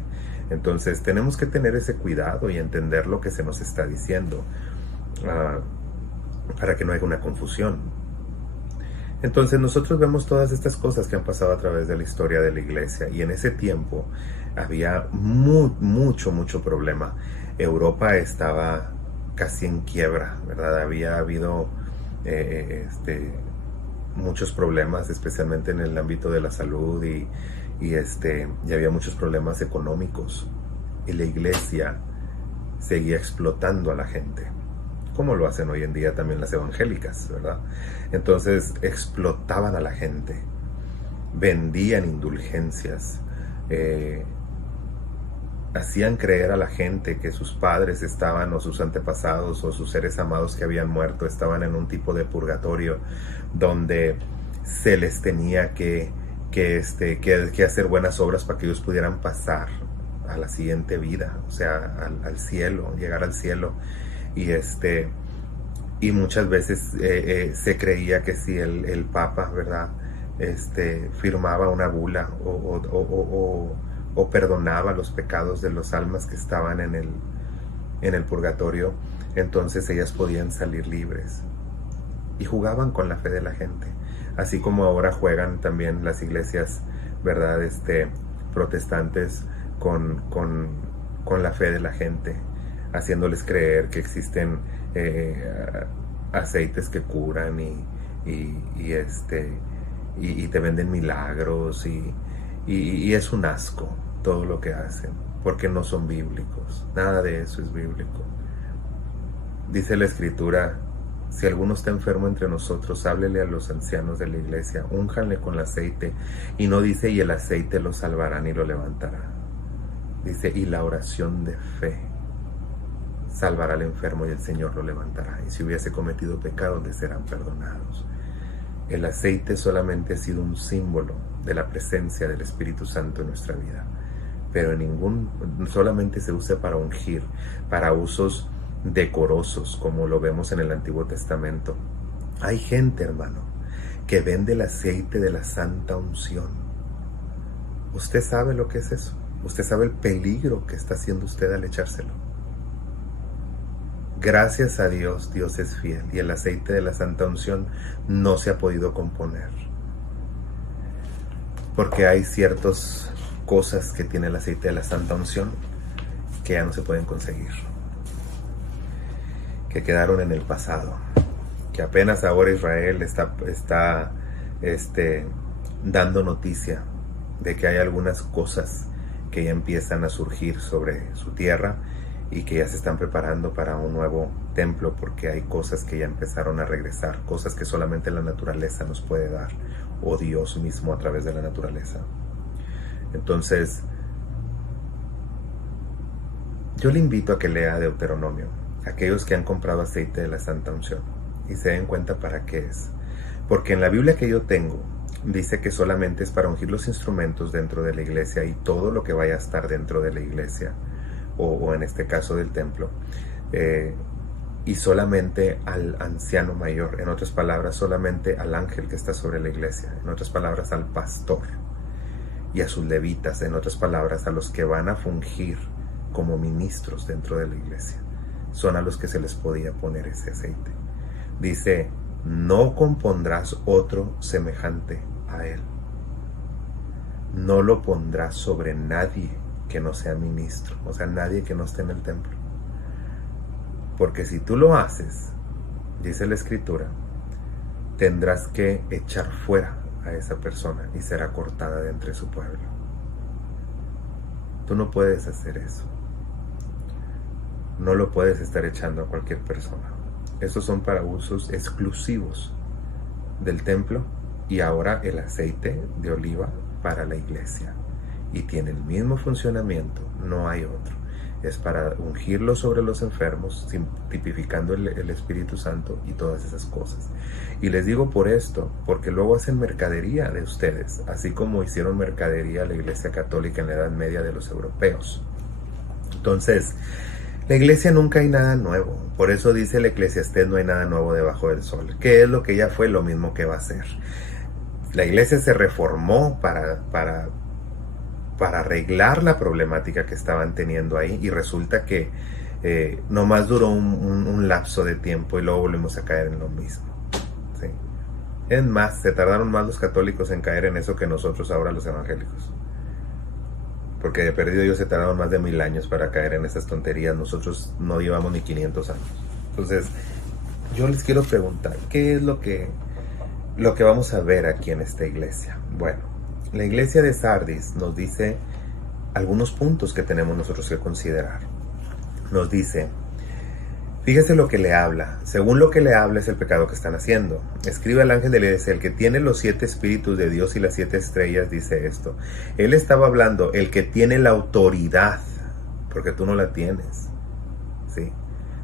Entonces tenemos que tener ese cuidado y entender lo que se nos está diciendo, para que no haya una confusión. Entonces nosotros vemos todas estas cosas que han pasado a través de la historia de la iglesia, y en ese tiempo había mucho problema. Europa estaba casi en quiebra, ¿verdad? Había habido muchos problemas, especialmente en el ámbito de la salud, y había muchos problemas económicos, y la iglesia seguía explotando a la gente, como lo hacen hoy en día también las evangélicas, ¿verdad? Entonces explotaban a la gente, vendían indulgencias, hacían creer a la gente que sus padres estaban, o sus antepasados, o sus seres amados que habían muerto, estaban en un tipo de purgatorio donde se les tenía que hacer buenas obras para que ellos pudieran pasar a la siguiente vida, o sea, al cielo, llegar al cielo. Y muchas veces se creía que si el Papa, ¿verdad?, firmaba una bula o perdonaba los pecados de los almas que estaban en el purgatorio, entonces ellas podían salir libres. Y jugaban con la fe de la gente, así como ahora juegan también las iglesias, ¿verdad?, protestantes con la fe de la gente, haciéndoles creer que existen aceites que curan y te venden milagros, y es un asco todo lo que hacen, porque no son bíblicos. Nada de eso es bíblico. Dice la Escritura: si alguno está enfermo entre nosotros, háblele a los ancianos de la iglesia, únjanle con el aceite. Y no dice: y el aceite lo salvará ni lo levantará. Dice: y la oración de fe salvará al enfermo y el Señor lo levantará. Y si hubiese cometido pecados, le serán perdonados. El aceite solamente ha sido un símbolo de la presencia del Espíritu Santo en nuestra vida, pero solamente se usa para ungir, para usos decorosos, como lo vemos en el Antiguo Testamento. Hay gente, hermano, que vende el aceite de la santa unción. ¿Usted sabe lo que es eso? ¿Usted sabe el peligro que está haciendo usted al echárselo? Gracias a Dios, Dios es fiel, y el aceite de la santa unción no se ha podido componer, porque hay ciertas cosas que tiene el aceite de la santa unción que ya no se pueden conseguir, que quedaron en el pasado, que apenas ahora Israel está dando noticia de que hay algunas cosas que ya empiezan a surgir sobre su tierra, y que ya se están preparando para un nuevo templo, porque hay cosas que ya empezaron a regresar, cosas que solamente la naturaleza nos puede dar, o Dios mismo a través de la naturaleza. Entonces, Yo le invito a que lea Deuteronomio, aquellos que han comprado aceite de la Santa Unción, y se den cuenta para qué es. Porque en la Biblia que yo tengo, dice que solamente es para ungir los instrumentos dentro de la iglesia y todo lo que vaya a estar dentro de la iglesia, o en este caso del templo, y solamente al anciano mayor, en otras palabras, solamente al ángel que está sobre la iglesia, en otras palabras, al pastor, y a sus levitas, en otras palabras, a los que van a fungir como ministros dentro de la iglesia, son a los que se les podía poner ese aceite. Dice, no compondrás otro semejante a él. No lo pondrás sobre nadie que no sea ministro, o sea, nadie que no esté en el templo. Porque si tú lo haces, dice la Escritura, tendrás que echar fuera a esa persona y será cortada de entre su pueblo. Tú no puedes hacer eso. No lo puedes estar echando a cualquier persona. Estos son para usos exclusivos del templo y ahora el aceite de oliva para la iglesia. Y tiene el mismo funcionamiento, no hay otro. Es para ungirlo sobre los enfermos, tipificando el Espíritu Santo y todas esas cosas. Y les digo por esto, porque luego hacen mercadería de ustedes, así como hicieron mercadería la Iglesia Católica en la Edad Media de los europeos. Entonces, la iglesia nunca hay nada nuevo. Por eso dice el Eclesiastés, no hay nada nuevo debajo del sol. ¿Qué es lo que ya fue? Lo mismo que va a ser. La iglesia se reformó para arreglar la problemática que estaban teniendo ahí, y resulta que nomás duró un lapso de tiempo y luego volvimos a caer en lo mismo, ¿sí? Es más, se tardaron más los católicos en caer en eso que nosotros ahora los evangélicos, porque de perdido ellos se tardaron más de 1000 años para caer en esas tonterías. Nosotros no llevamos ni 500 años. Entonces yo les quiero preguntar, ¿qué es lo que vamos a ver aquí en esta iglesia? Bueno, la iglesia de Sardis nos dice algunos puntos que tenemos nosotros que considerar. Nos dice, fíjese lo que le habla. Según lo que le habla es el pecado que están haciendo. Escribe al ángel de la iglesia, el que tiene los 7 espíritus de Dios y las 7 estrellas, dice esto. Él estaba hablando, el que tiene la autoridad, porque tú no la tienes, ¿sí?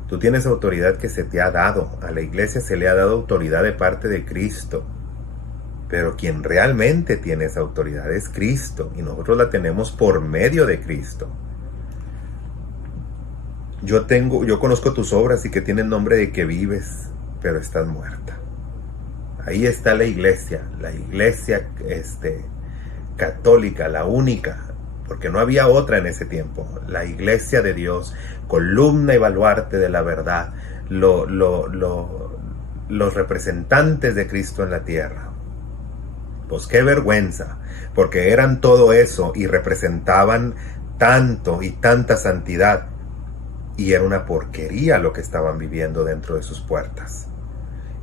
Tú tienes autoridad que se te ha dado. A la iglesia se le ha dado autoridad de parte de Cristo. Pero quien realmente tiene esa autoridad es Cristo, y nosotros la tenemos por medio de Cristo. Yo conozco tus obras y que tienen nombre de que vives, pero estás muerta. Ahí está la iglesia católica, la única, porque no había otra en ese tiempo. La iglesia de Dios, columna y baluarte de la verdad, los representantes de Cristo en la tierra. Pues qué vergüenza, porque eran todo eso y representaban tanto y tanta santidad, y era una porquería lo que estaban viviendo dentro de sus puertas.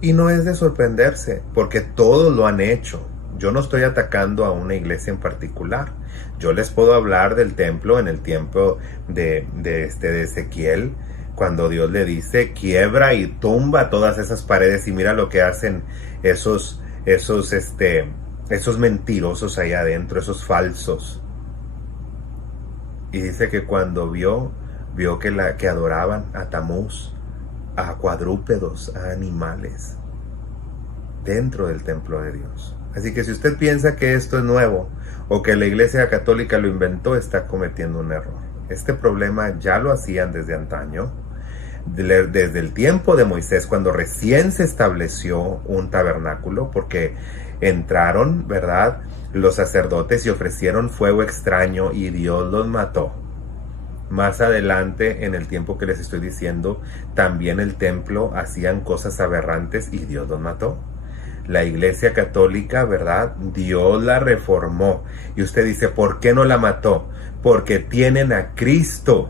Y no es de sorprenderse, porque todos lo han hecho. Yo no estoy atacando a una iglesia en particular. Yo les puedo hablar del templo en el tiempo de Ezequiel, cuando Dios le dice, quiebra y tumba todas esas paredes, y mira lo que hacen esos mentirosos allá adentro, esos falsos. Y dice que cuando vio que adoraban a Tamuz, a cuadrúpedos, a animales, dentro del templo de Dios. Así que si usted piensa que esto es nuevo, o que la iglesia católica lo inventó, está cometiendo un error. Este problema ya lo hacían desde antaño, desde el tiempo de Moisés, cuando recién se estableció un tabernáculo, porque entraron, ¿verdad?, los sacerdotes y ofrecieron fuego extraño y Dios los mató. Más adelante, en el tiempo que les estoy diciendo, también el templo hacían cosas aberrantes y Dios los mató. La iglesia católica, ¿verdad?, Dios la reformó. Y usted dice, ¿por qué no la mató? Porque tienen a Cristo.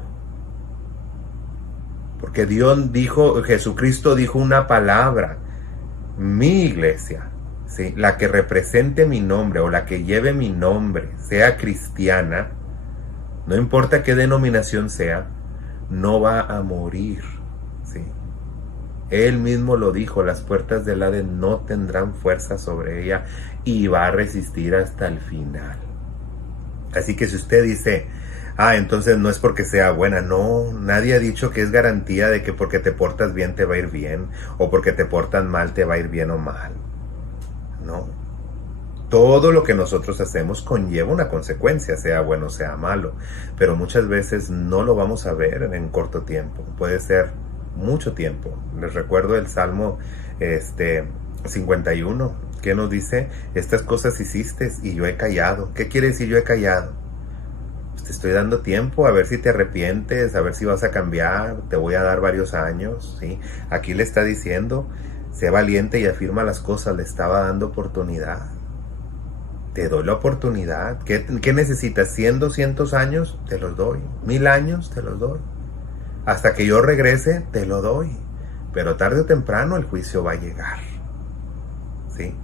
Porque Jesucristo dijo una palabra: mi iglesia, ¿sí?, la que represente mi nombre o la que lleve mi nombre, sea cristiana, no importa qué denominación sea, no va a morir, ¿sí? Él mismo lo dijo, las puertas del Hades no tendrán fuerza sobre ella y va a resistir hasta el final. Así que si usted dice, Entonces no es porque sea buena. No, nadie ha dicho que es garantía de que porque te portas bien te va a ir bien, o porque te portas mal te va a ir bien o mal. No. Todo lo que nosotros hacemos conlleva una consecuencia, sea bueno o sea malo, pero muchas veces no lo vamos a ver en corto tiempo, puede ser mucho tiempo. Les recuerdo el Salmo 51, que nos dice: estas cosas hiciste y yo he callado. ¿Qué quiere decir yo he callado? Pues te estoy dando tiempo a ver si te arrepientes, a ver si vas a cambiar, te voy a dar varios años, ¿sí? Aquí le está diciendo: sé valiente y afirma las cosas, le estaba dando oportunidad. Te doy la oportunidad. ¿Qué necesitas? 100, 200 años, te los doy. 1000 años, te los doy. Hasta que yo regrese, te lo doy. Pero tarde o temprano el juicio va a llegar. ¿Sí?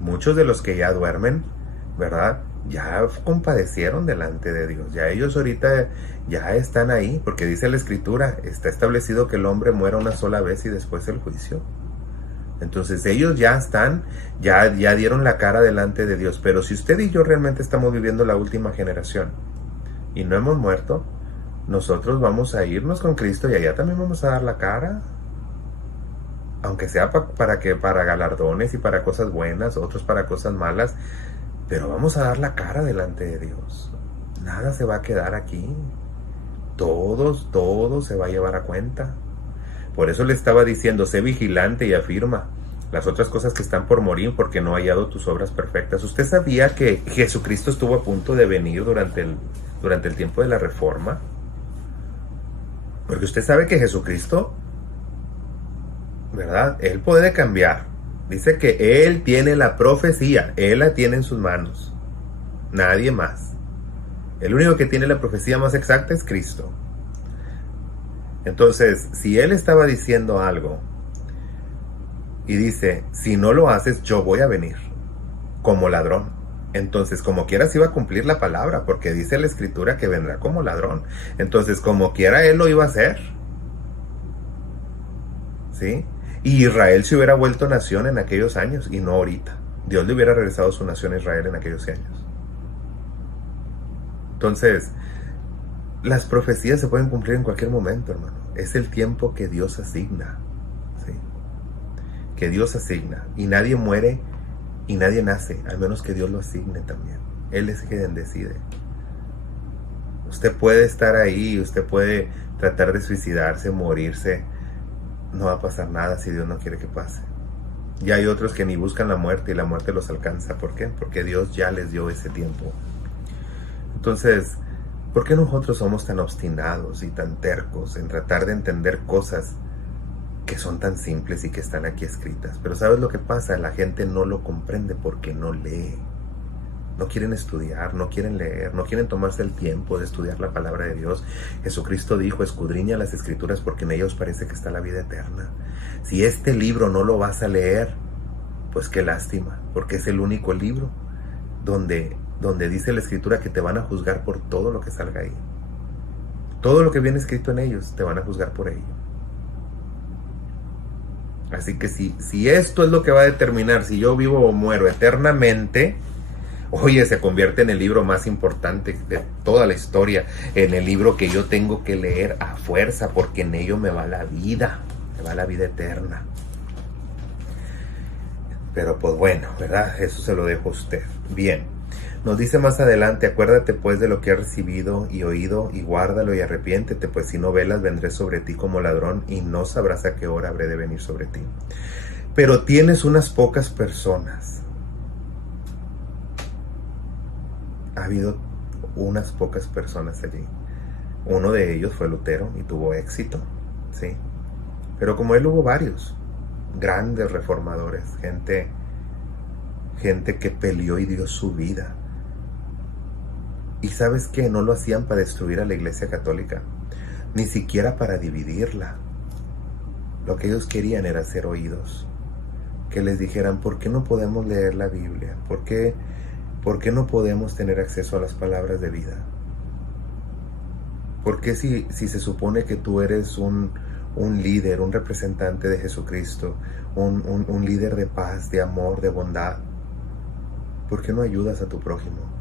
Muchos de los que ya duermen, ¿verdad? Ya compadecieron delante de Dios. Ya ellos ahorita ya están ahí. Porque dice la Escritura, está establecido que el hombre muera una sola vez y después el juicio. Entonces ellos ya están, ya dieron la cara delante de Dios. Pero si usted y yo realmente estamos viviendo la última generación y no hemos muerto, nosotros vamos a irnos con Cristo y allá también vamos a dar la cara. Aunque sea para galardones y para cosas buenas, otros para cosas malas, pero vamos a dar la cara delante de Dios. Nada se va a quedar aquí. Todo se va a llevar a cuenta. Por eso le estaba diciendo: sé vigilante y afirma las otras cosas que están por morir, porque no ha hallado tus obras perfectas. ¿Usted sabía que Jesucristo estuvo a punto de venir durante el tiempo de la Reforma? Porque usted sabe que Jesucristo, ¿verdad? Él puede cambiar. Dice que Él tiene la profecía, Él la tiene en sus manos. Nadie más. El único que tiene la profecía más exacta es Cristo. Entonces, si Él estaba diciendo algo y dice: si no lo haces, yo voy a venir como ladrón. Entonces, como quiera se iba a cumplir la palabra, porque dice la Escritura que vendrá como ladrón. Entonces, como quiera Él lo iba a hacer. ¿Sí? Y Israel se hubiera vuelto nación en aquellos años y no ahorita. Dios le hubiera regresado su nación a Israel en aquellos años. Entonces, las profecías se pueden cumplir en cualquier momento, hermano. Es el tiempo que Dios asigna. ¿Sí? Que Dios asigna. Y nadie muere y nadie nace, al menos que Dios lo asigne también. Él es quien decide. Usted puede estar ahí, usted puede tratar de suicidarse, morirse. No va a pasar nada si Dios no quiere que pase. Y hay otros que ni buscan la muerte y la muerte los alcanza. ¿Por qué? Porque Dios ya les dio ese tiempo. Entonces, ¿por qué nosotros somos tan obstinados y tan tercos en tratar de entender cosas que son tan simples y que están aquí escritas? Pero ¿sabes lo que pasa? La gente no lo comprende porque no lee. No quieren estudiar, no quieren leer, no quieren tomarse el tiempo de estudiar la palabra de Dios. Jesucristo dijo: escudriña las Escrituras porque en ellos parece que está la vida eterna. Si este libro no lo vas a leer, pues qué lástima, porque es el único libro donde dice la Escritura que te van a juzgar por todo lo que salga ahí. Todo lo que viene escrito en ellos te van a juzgar por ello. Así que si esto es lo que va a determinar si yo vivo o muero eternamente, oye, se convierte en el libro más importante de toda la historia, en el libro que yo tengo que leer a fuerza, porque en ello me va la vida eterna. Pero pues bueno, ¿verdad? Eso se lo dejo a usted. Bien, nos dice más adelante: acuérdate pues de lo que has recibido y oído, y guárdalo y arrepiéntete, pues si no velas vendré sobre ti como ladrón, y no sabrás a qué hora habré de venir sobre ti. Pero tienes unas pocas personas. Ha habido unas pocas personas allí. Uno de ellos fue Lutero y tuvo éxito, ¿sí? Pero como él hubo varios grandes reformadores, gente que peleó y dio su vida. Y ¿sabes qué? No lo hacían para destruir a la Iglesia Católica, ni siquiera para dividirla. Lo que ellos querían era ser oídos, que les dijeran: ¿por qué no podemos leer la Biblia? ¿Por qué no podemos tener acceso a las palabras de vida? ¿Por qué si se supone que tú eres un líder, un representante de Jesucristo, un líder de paz, de amor, de bondad, ¿por qué no ayudas a tu prójimo?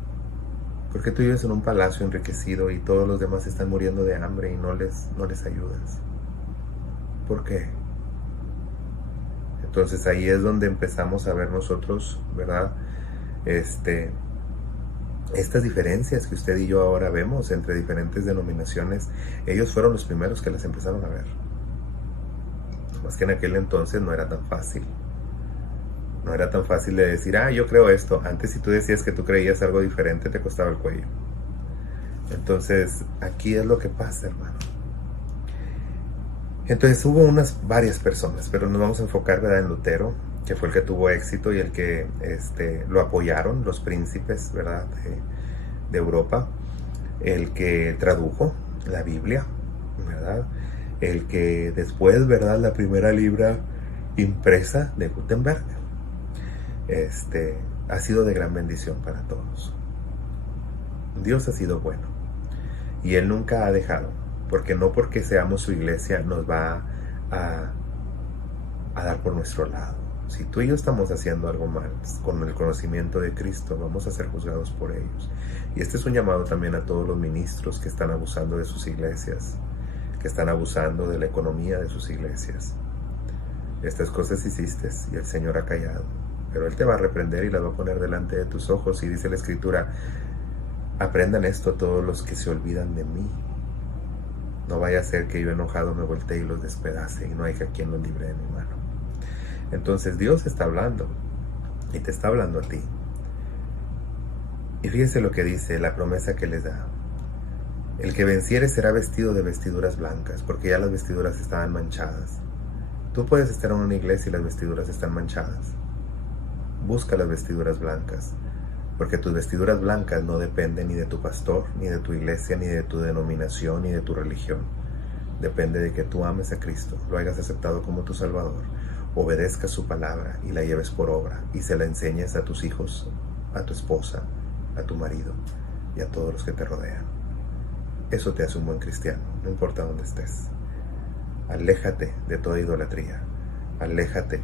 ¿Por qué tú vives en un palacio enriquecido y todos los demás están muriendo de hambre y no les ayudas? ¿Por qué? Entonces ahí es donde empezamos a ver nosotros, ¿verdad? Estas diferencias que usted y yo ahora vemos entre diferentes denominaciones, ellos fueron los primeros que las empezaron a ver. Más que en aquel entonces no era tan fácil. No era tan fácil de decir, yo creo esto. Antes, si tú decías que tú creías algo diferente, te costaba el cuello. Entonces, aquí es lo que pasa, hermano. Entonces hubo varias personas, pero nos vamos a enfocar, ¿verdad?, en Lutero, que fue el que tuvo éxito y el que lo apoyaron los príncipes, ¿verdad?, de Europa, el que tradujo la Biblia, ¿verdad?, el que después, ¿verdad?, la primera libra impresa de Gutenberg, ha sido de gran bendición para todos. Dios ha sido bueno y Él nunca ha dejado, porque no porque seamos su iglesia nos va a dar por nuestro lado. Si tú y yo estamos haciendo algo mal con el conocimiento de Cristo, vamos a ser juzgados por ellos. Y este es un llamado también a todos los ministros que están abusando de sus iglesias, que están abusando de la economía de sus iglesias. Estas cosas hiciste y el Señor ha callado, pero Él te va a reprender y las va a poner delante de tus ojos. Y dice la Escritura, aprendan esto todos los que se olvidan de mí. No vaya a ser que yo enojado me voltee y los despedace y no haya quien los libre de mi mano. Entonces Dios está hablando y te está hablando a ti. Y fíjese lo que dice, la promesa que les da. El que venciere será vestido de vestiduras blancas, porque ya las vestiduras estaban manchadas. Tú puedes estar en una iglesia y las vestiduras están manchadas. Busca las vestiduras blancas, porque tus vestiduras blancas no dependen ni de tu pastor, ni de tu iglesia, ni de tu denominación, ni de tu religión. Depende de que tú ames a Cristo, lo hayas aceptado como tu Salvador, obedezcas su palabra y la lleves por obra y se la enseñes a tus hijos, a tu esposa, a tu marido y a todos los que te rodean. Eso te hace un buen cristiano, no importa dónde estés. Aléjate de toda idolatría, aléjate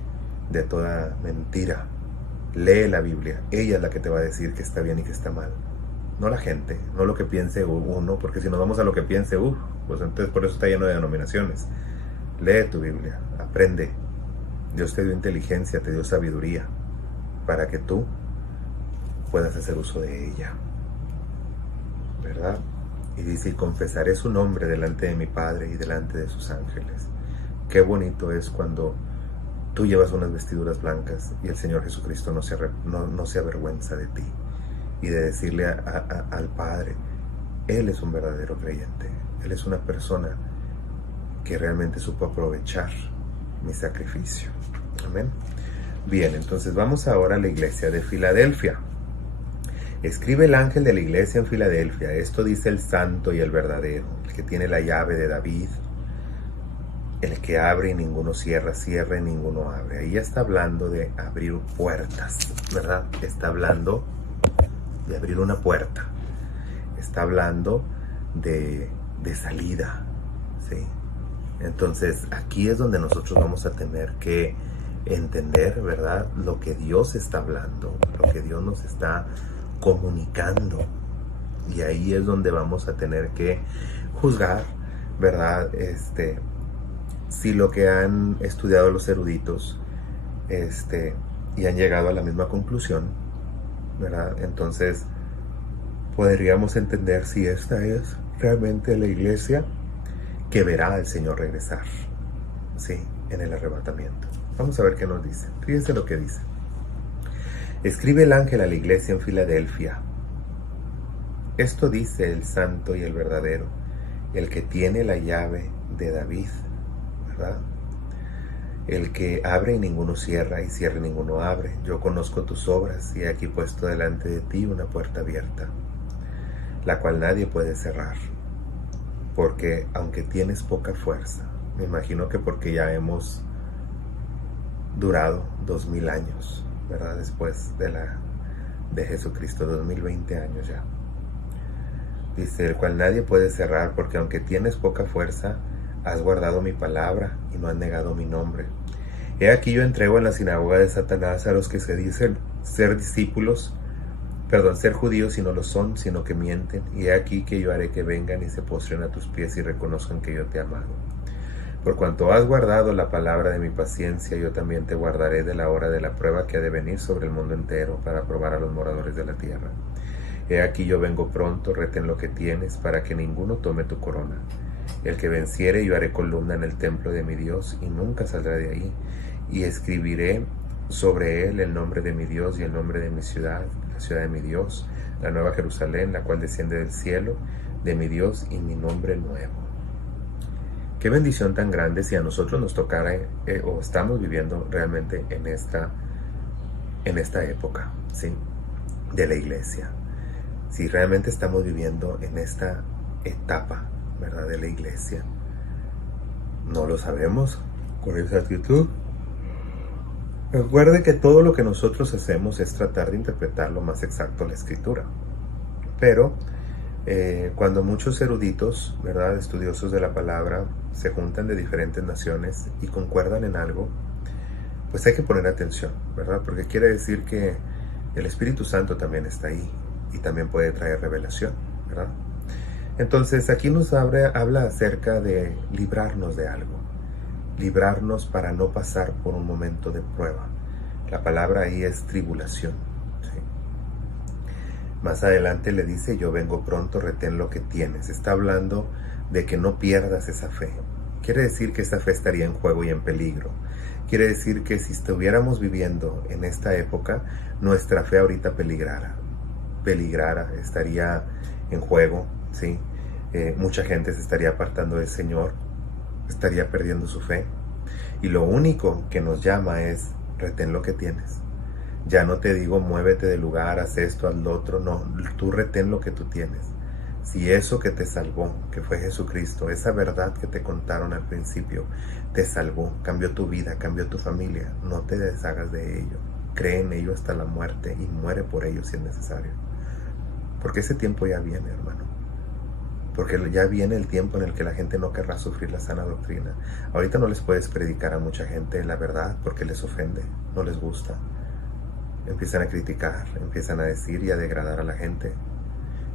de toda mentira. Lee la Biblia, ella es la que te va a decir que está bien y que está mal. No la gente, no lo que piense uno, porque si nos vamos a lo que piense, pues entonces por eso está lleno de denominaciones. Lee tu Biblia, aprende. Dios te dio inteligencia, te dio sabiduría, para que tú puedas hacer uso de ella, ¿verdad? Y dice, y confesaré su nombre delante de mi Padre y delante de sus ángeles. Qué bonito es cuando tú llevas unas vestiduras blancas y el Señor Jesucristo no se avergüenza de ti. Y de decirle al Padre, Él es un verdadero creyente. Él es una persona que realmente supo aprovechar mi sacrificio. Amén. Bien, entonces vamos ahora a la iglesia de Filadelfia. Escribe el ángel de la iglesia en Filadelfia. Esto dice el santo y el verdadero, el que tiene la llave de David, el que abre y ninguno cierra, cierra y ninguno abre. Ahí ya está hablando de abrir puertas, ¿verdad? Está hablando de abrir una puerta. Está hablando de salida, ¿sí? Entonces aquí es donde nosotros vamos a tener que entender, ¿verdad?, lo que Dios está hablando, lo que Dios nos está comunicando. Y ahí es donde vamos a tener que juzgar, ¿verdad?, si lo que han estudiado los eruditos y han llegado a la misma conclusión, ¿verdad? Entonces podríamos entender si esta es realmente la iglesia que verá al Señor regresar, sí, en el arrebatamiento. Vamos a ver qué nos dice. Fíjense lo que dice. Escribe el ángel a la iglesia en Filadelfia. Esto dice el santo y el verdadero, el que tiene la llave de David, ¿verdad? El que abre y ninguno cierra, y cierra y ninguno abre. Yo conozco tus obras, y he aquí puesto delante de ti una puerta abierta, la cual nadie puede cerrar. Porque aunque tienes poca fuerza, me imagino que porque ya hemos durado 2000 años, ¿verdad? Después de Jesucristo, 2020 años ya. Dice, el cual nadie puede cerrar, porque aunque tienes poca fuerza, has guardado mi palabra y no has negado mi nombre. He aquí yo entrego en la sinagoga de Satanás a los que se dicen ser discípulos ser judíos y no lo son, sino que mienten. Y he aquí que yo haré que vengan y se postren a tus pies y reconozcan que yo te he amado. Por cuanto has guardado la palabra de mi paciencia, yo también te guardaré de la hora de la prueba que ha de venir sobre el mundo entero para probar a los moradores de la tierra. He aquí yo vengo pronto, retén lo que tienes, para que ninguno tome tu corona. El que venciere, yo haré columna en el templo de mi Dios, y nunca saldrá de ahí, y escribiré sobre él el nombre de mi Dios y el nombre de mi ciudad, la ciudad de mi Dios, la nueva Jerusalén, la cual desciende del cielo, de mi Dios y mi nombre nuevo. Qué bendición tan grande si a nosotros nos tocara o estamos viviendo realmente en esta época, ¿sí?, de la iglesia. Si realmente estamos viviendo en esta etapa, ¿verdad?, de la iglesia. No lo sabemos con exactitud. Recuerde que todo lo que nosotros hacemos es tratar de interpretar lo más exacto la escritura. Pero cuando muchos eruditos, ¿verdad?, estudiosos de la palabra, se juntan de diferentes naciones y concuerdan en algo, pues hay que poner atención, ¿verdad? Porque quiere decir que el Espíritu Santo también está ahí y también puede traer revelación, ¿verdad? Entonces aquí nos habla acerca de librarnos de algo, librarnos para no pasar por un momento de prueba. La palabra ahí es tribulación, ¿sí? Más adelante le dice, yo vengo pronto, retén lo que tienes. Está hablando de que no pierdas esa fe. Quiere decir que esa fe estaría en juego y en peligro. Quiere decir que si estuviéramos viviendo en esta época, nuestra fe ahorita peligrara, estaría en juego, ¿sí? Mucha gente se estaría apartando del Señor, estaría perdiendo su fe. Y lo único que nos llama es, retén lo que tienes. Ya no te digo, muévete del lugar, haz esto, haz lo otro. No, tú retén lo que tú tienes. Si eso que te salvó, que fue Jesucristo, esa verdad que te contaron al principio, te salvó, cambió tu vida, cambió tu familia, no te deshagas de ello. Cree en ello hasta la muerte y muere por ello si es necesario. Porque ese tiempo ya viene, hermano. Porque ya viene el tiempo en el que la gente no querrá sufrir la sana doctrina. Ahorita no les puedes predicar a mucha gente la verdad porque les ofende, no les gusta. Empiezan a criticar, empiezan a decir y a degradar a la gente.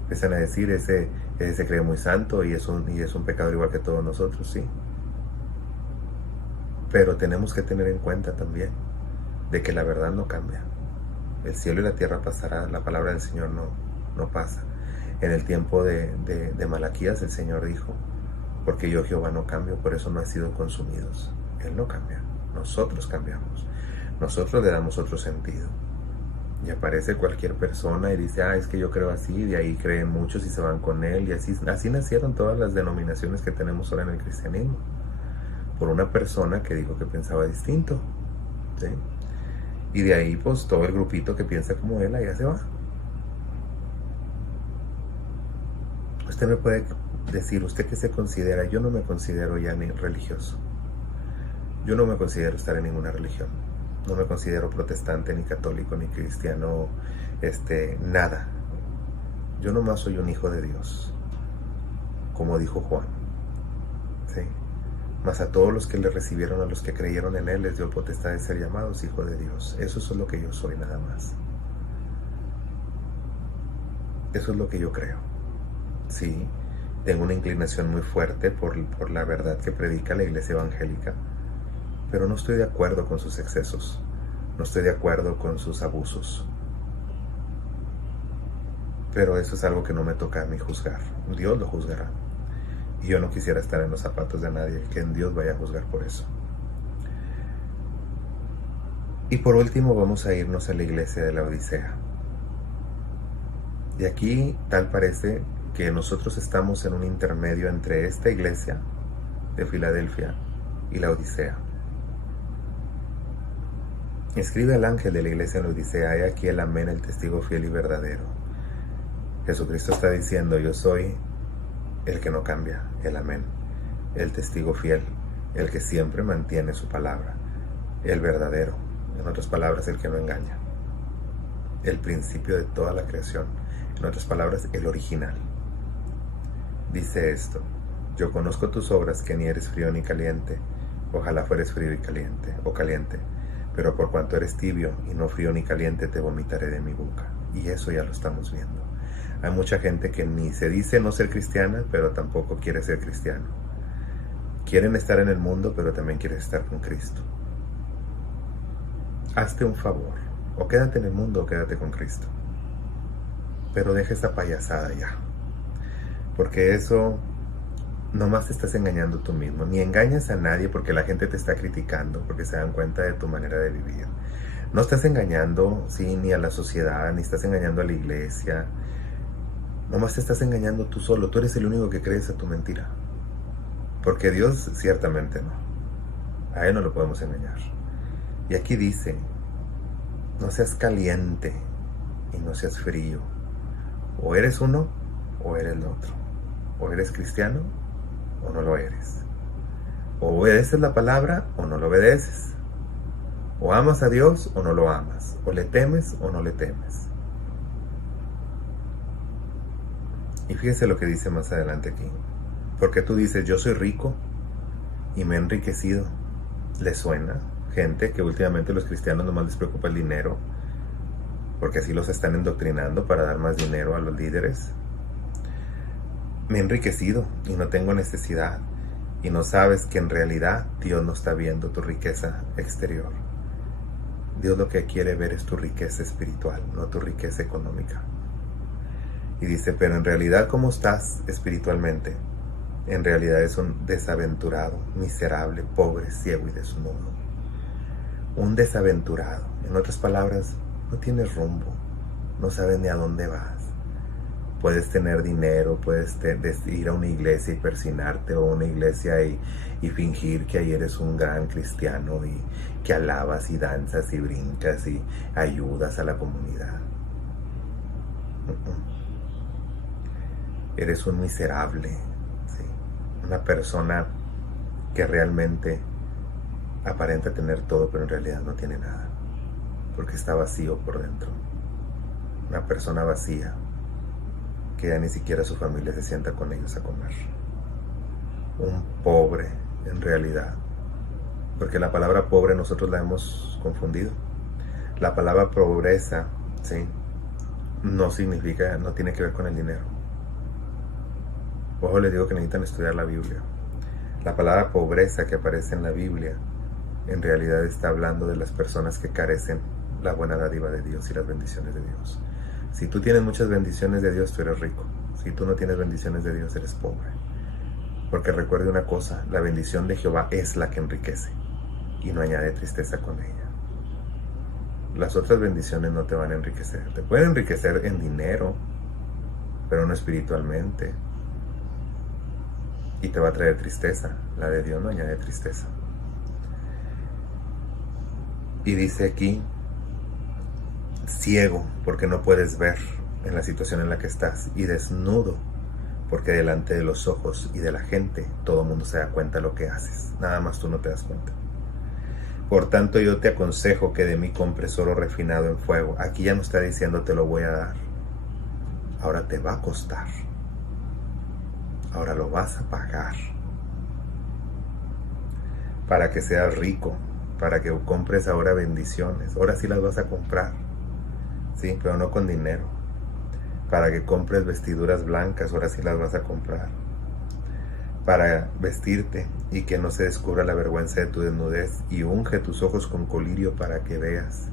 Empiezan a decir, ese se cree muy santo y es un pecador igual que todos nosotros, sí. Pero tenemos que tener en cuenta también de que la verdad no cambia. El cielo y la tierra pasará, la palabra del Señor no pasa. En el tiempo de Malaquías el Señor dijo, porque yo Jehová no cambio, por eso no he sido consumidos. Él no cambia, nosotros cambiamos. Nosotros le damos otro sentido. Y aparece cualquier persona y dice, es que yo creo así, y de ahí creen muchos y se van con él. Y así nacieron todas las denominaciones que tenemos ahora en el cristianismo. Por una persona que dijo que pensaba distinto, ¿sí? Y de ahí pues todo el grupito que piensa como él, allá se va. Usted me puede decir, ¿usted qué se considera? Yo no me considero ya ni religioso. Yo no me considero estar en ninguna religión. No me considero protestante, ni católico, ni cristiano, nada. Yo nomás soy un hijo de Dios, como dijo Juan, ¿sí? Mas a todos los que le recibieron, a los que creyeron en él, les dio potestad de ser llamados hijos de Dios. Eso es lo que yo soy, nada más. Eso es lo que yo creo. Sí, tengo una inclinación muy fuerte por la verdad que predica la iglesia evangélica, pero no estoy de acuerdo con sus excesos, no estoy de acuerdo con sus abusos. Pero eso es algo que no me toca a mí juzgar, Dios lo juzgará. Y yo no quisiera estar en los zapatos de nadie, que en Dios vaya a juzgar por eso. Y por último vamos a irnos a la iglesia de la Odisea. Y aquí tal parece que nosotros estamos en un intermedio entre esta iglesia de Filadelfia y la Odisea. Escribe al ángel de la iglesia en la Odisea, he aquí el amén, el testigo fiel y verdadero. Jesucristo está diciendo, yo soy el que no cambia, el amén, el testigo fiel, el que siempre mantiene su palabra, el verdadero, en otras palabras, el que no engaña, el principio de toda la creación, en otras palabras, el original. Dice esto, yo conozco tus obras, que ni eres frío ni caliente, ojalá fueres frío y caliente, o caliente, pero por cuanto eres tibio y no frío ni caliente, te vomitaré de mi boca. y eso ya lo estamos viendo. Hay mucha gente que ni se dice no ser cristiana, pero tampoco quiere ser cristiano. Quieren estar en el mundo, pero también quieren estar con Cristo. Hazte un favor, o quédate en el mundo o quédate con Cristo. Pero deja esa payasada ya, porque eso nomás te estás engañando tú mismo. Ni engañas a nadie porque la gente te está criticando, porque se dan cuenta de tu manera de vivir. No estás engañando, sí, ni a la sociedad, ni estás engañando a la iglesia. Nomás te estás engañando tú solo. Tú eres el único que crees a tu mentira. Porque Dios ciertamente no. A Él no lo podemos engañar. Y aquí dice, no seas caliente y no seas frío. O eres uno o eres el otro. O eres cristiano o no lo eres. O obedeces la palabra o no lo obedeces. O amas a Dios o no lo amas. O le temes o no le temes. Y fíjese lo que dice más adelante aquí. Porque tú dices, yo soy rico y me he enriquecido. ¿Le suena? Gente que últimamente los cristianos nomás les preocupa el dinero, porque así los están endoctrinando para dar más dinero a los líderes. Me he enriquecido y no tengo necesidad. Y no sabes que en realidad Dios no está viendo tu riqueza exterior. Dios lo que quiere ver es tu riqueza espiritual, no tu riqueza económica. Y dice, pero en realidad, ¿cómo estás espiritualmente? En realidad es un desaventurado, miserable, pobre, ciego y desnudo. Un desaventurado. En otras palabras, no tienes rumbo, no sabes ni a dónde vas. Puedes tener dinero, puedes ir a una iglesia y persinarte, o a una iglesia y fingir que ahí eres un gran cristiano y que alabas y danzas y brincas y ayudas a la comunidad. Eres un miserable, ¿sí? Una persona que realmente aparenta tener todo, pero en realidad no tiene nada, porque está vacío por dentro. Una persona vacía, que ya ni siquiera su familia se sienta con ellos a comer. Un pobre, en realidad, porque la palabra pobre nosotros la hemos confundido. La palabra pobreza, ¿sí?, no significa, no tiene que ver con el dinero. Ojo, les digo que necesitan estudiar la Biblia. La palabra pobreza que aparece en la Biblia en realidad está hablando de las personas que carecen la buena dádiva de Dios y las bendiciones de Dios. Si tú tienes muchas bendiciones de Dios, tú eres rico. Si tú no tienes bendiciones de Dios, eres pobre. Porque recuerde una cosa, la bendición de Jehová es la que enriquece y no añade tristeza con ella. Las otras bendiciones no te van a enriquecer. Te pueden enriquecer en dinero, pero no espiritualmente. Y te va a traer tristeza. La de Dios no añade tristeza. Y dice aquí, ciego porque no puedes ver en la situación en la que estás, y desnudo porque delante de los ojos y de la gente todo el mundo se da cuenta de lo que haces, nada más tú no te das cuenta. Por tanto, yo te aconsejo que de mí compres oro refinado en fuego. Aquí ya no está diciendo te lo voy a dar, ahora te va a costar, ahora lo vas a pagar, para que seas rico, para que compres ahora bendiciones. Ahora sí las vas a comprar, sí, pero no con dinero. Para que compres vestiduras blancas, ahora sí las vas a comprar. Para vestirte y que no se descubra la vergüenza de tu desnudez, y unge tus ojos con colirio para que veas.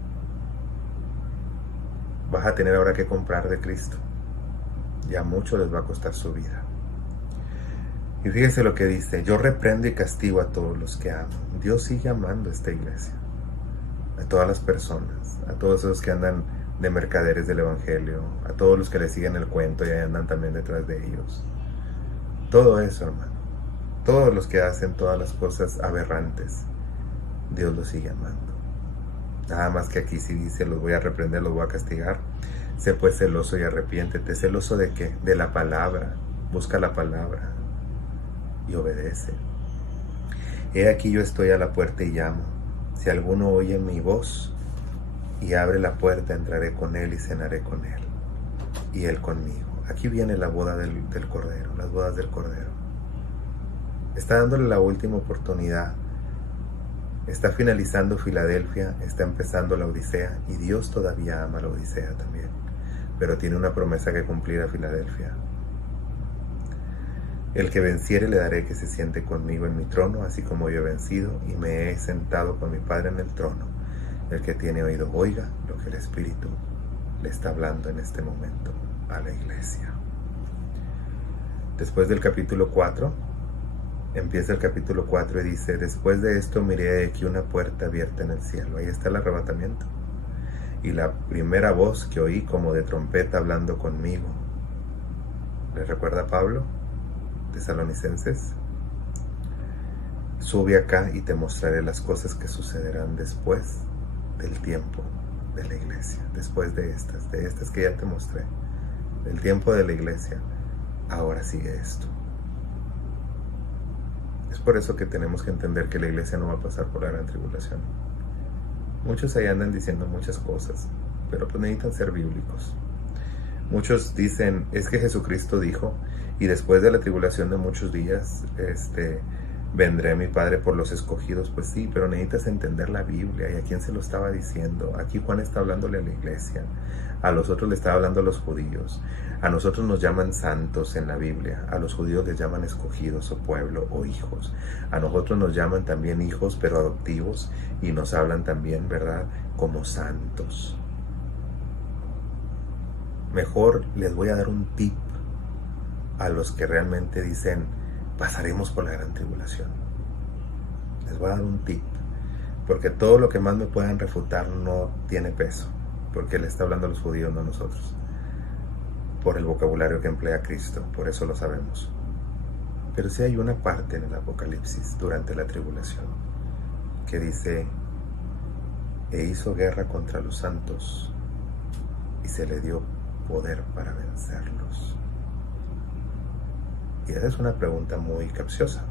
Vas a tener ahora que comprar de Cristo. Y a muchos les va a costar su vida. Y fíjese lo que dice, yo reprendo y castigo a todos los que amo. Dios sigue amando a esta iglesia, a todas las personas, a todos esos que andan de mercaderes del evangelio, a todos los que le siguen el cuento y andan también detrás de ellos. Todo eso, hermano, todos los que hacen todas las cosas aberrantes, Dios los sigue amando. Nada más que aquí sí dice, los voy a reprender, los voy a castigar. Sé pues celoso y arrepiéntete. ¿Celoso de qué? De la palabra. Busca la palabra y obedece. He aquí yo estoy a la puerta y llamo. Si alguno oye mi voz y abre la puerta, entraré con él y cenaré con él, y él conmigo. Aquí viene la boda del Cordero, las bodas del Cordero. Está dándole la última oportunidad. Está finalizando Filadelfia, está empezando la Odisea, y Dios todavía ama la Odisea también. pero tiene una promesa que cumplir a Filadelfia. El que venciere le daré que se siente conmigo en mi trono, así como yo he vencido y me he sentado con mi Padre en el trono. El que tiene oído oiga lo que el Espíritu le está hablando en este momento a la iglesia. Después del capítulo 4, empieza el capítulo 4 y dice: después de esto miré aquí una puerta abierta en el cielo. Ahí está el arrebatamiento. Y la primera voz que oí como de trompeta hablando conmigo. ¿Le recuerda a Pablo? Tesalonicenses. Sube acá y te mostraré las cosas que sucederán después del tiempo de la iglesia. Después de estas que ya te mostré. Del tiempo de la iglesia. Ahora sigue esto. Es por eso que tenemos que entender que la iglesia no va a pasar por la gran tribulación. Muchos ahí andan diciendo muchas cosas, pero pues necesitan ser bíblicos. Muchos dicen, es que Jesucristo dijo, y después de la tribulación de muchos días, vendré a mi Padre por los escogidos. Pues sí, pero necesitas entender la Biblia y a quién se lo estaba diciendo. Aquí Juan está hablándole a la iglesia, a los otros le estaba hablando a los judíos. A nosotros nos llaman santos en la Biblia, a los judíos les llaman escogidos o pueblo o hijos. A nosotros nos llaman también hijos pero adoptivos y nos hablan también, ¿verdad?, como santos. Mejor les voy a dar un tip a los que realmente dicen, pasaremos por la gran tribulación. Les voy a dar un tip, porque todo lo que más me puedan refutar no tiene peso, porque Él está hablando a los judíos, no a nosotros, por el vocabulario que emplea Cristo, por eso lo sabemos. Pero sí hay una parte en el Apocalipsis, durante la tribulación, que dice, e hizo guerra contra los santos, y se le dio poder para vencerlos. Y esa es una pregunta muy capciosa.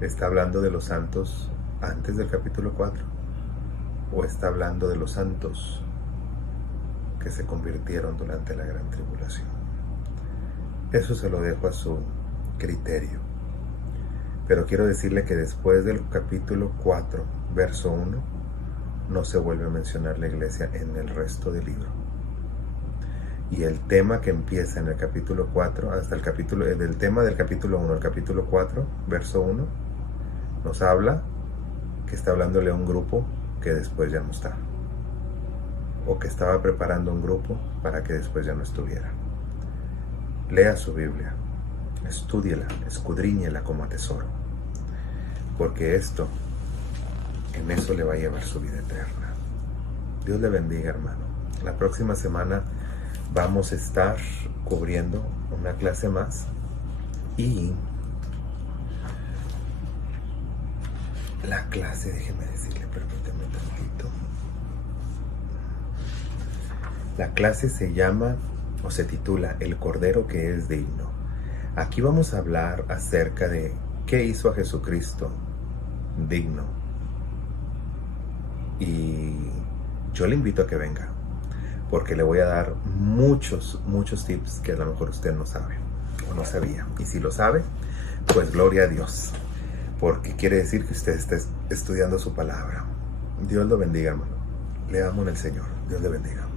¿Está hablando de los santos antes del capítulo 4? ¿O está hablando de los santos que se convirtieron durante la gran tribulación? Eso se lo dejo a su criterio. Pero quiero decirle que después del capítulo 4, verso 1, no se vuelve a mencionar la iglesia en el resto del libro. Y el tema que empieza en el capítulo 4, hasta el capítulo, del tema del capítulo 1 al capítulo 4, verso 1, nos habla que está hablándole a un grupo que después ya no está. O que estaba preparando un grupo para que después ya no estuviera. Lea su Biblia, estúdiela, escudriñela como tesoro. Porque esto, en eso le va a llevar su vida eterna. Dios le bendiga, hermano. La próxima semana vamos a estar cubriendo una clase más y la clase, déjeme decirle, permítame tantito. La clase se llama o se titula El Cordero que es digno. Aquí vamos a hablar acerca de qué hizo a Jesucristo digno. Y yo le invito a que venga, porque le voy a dar muchos tips que a lo mejor usted no sabe o no sabía. Y si lo sabe, pues gloria a Dios, porque quiere decir que usted está estudiando su palabra. Dios lo bendiga, hermano. Le amo en el Señor. Dios le bendiga.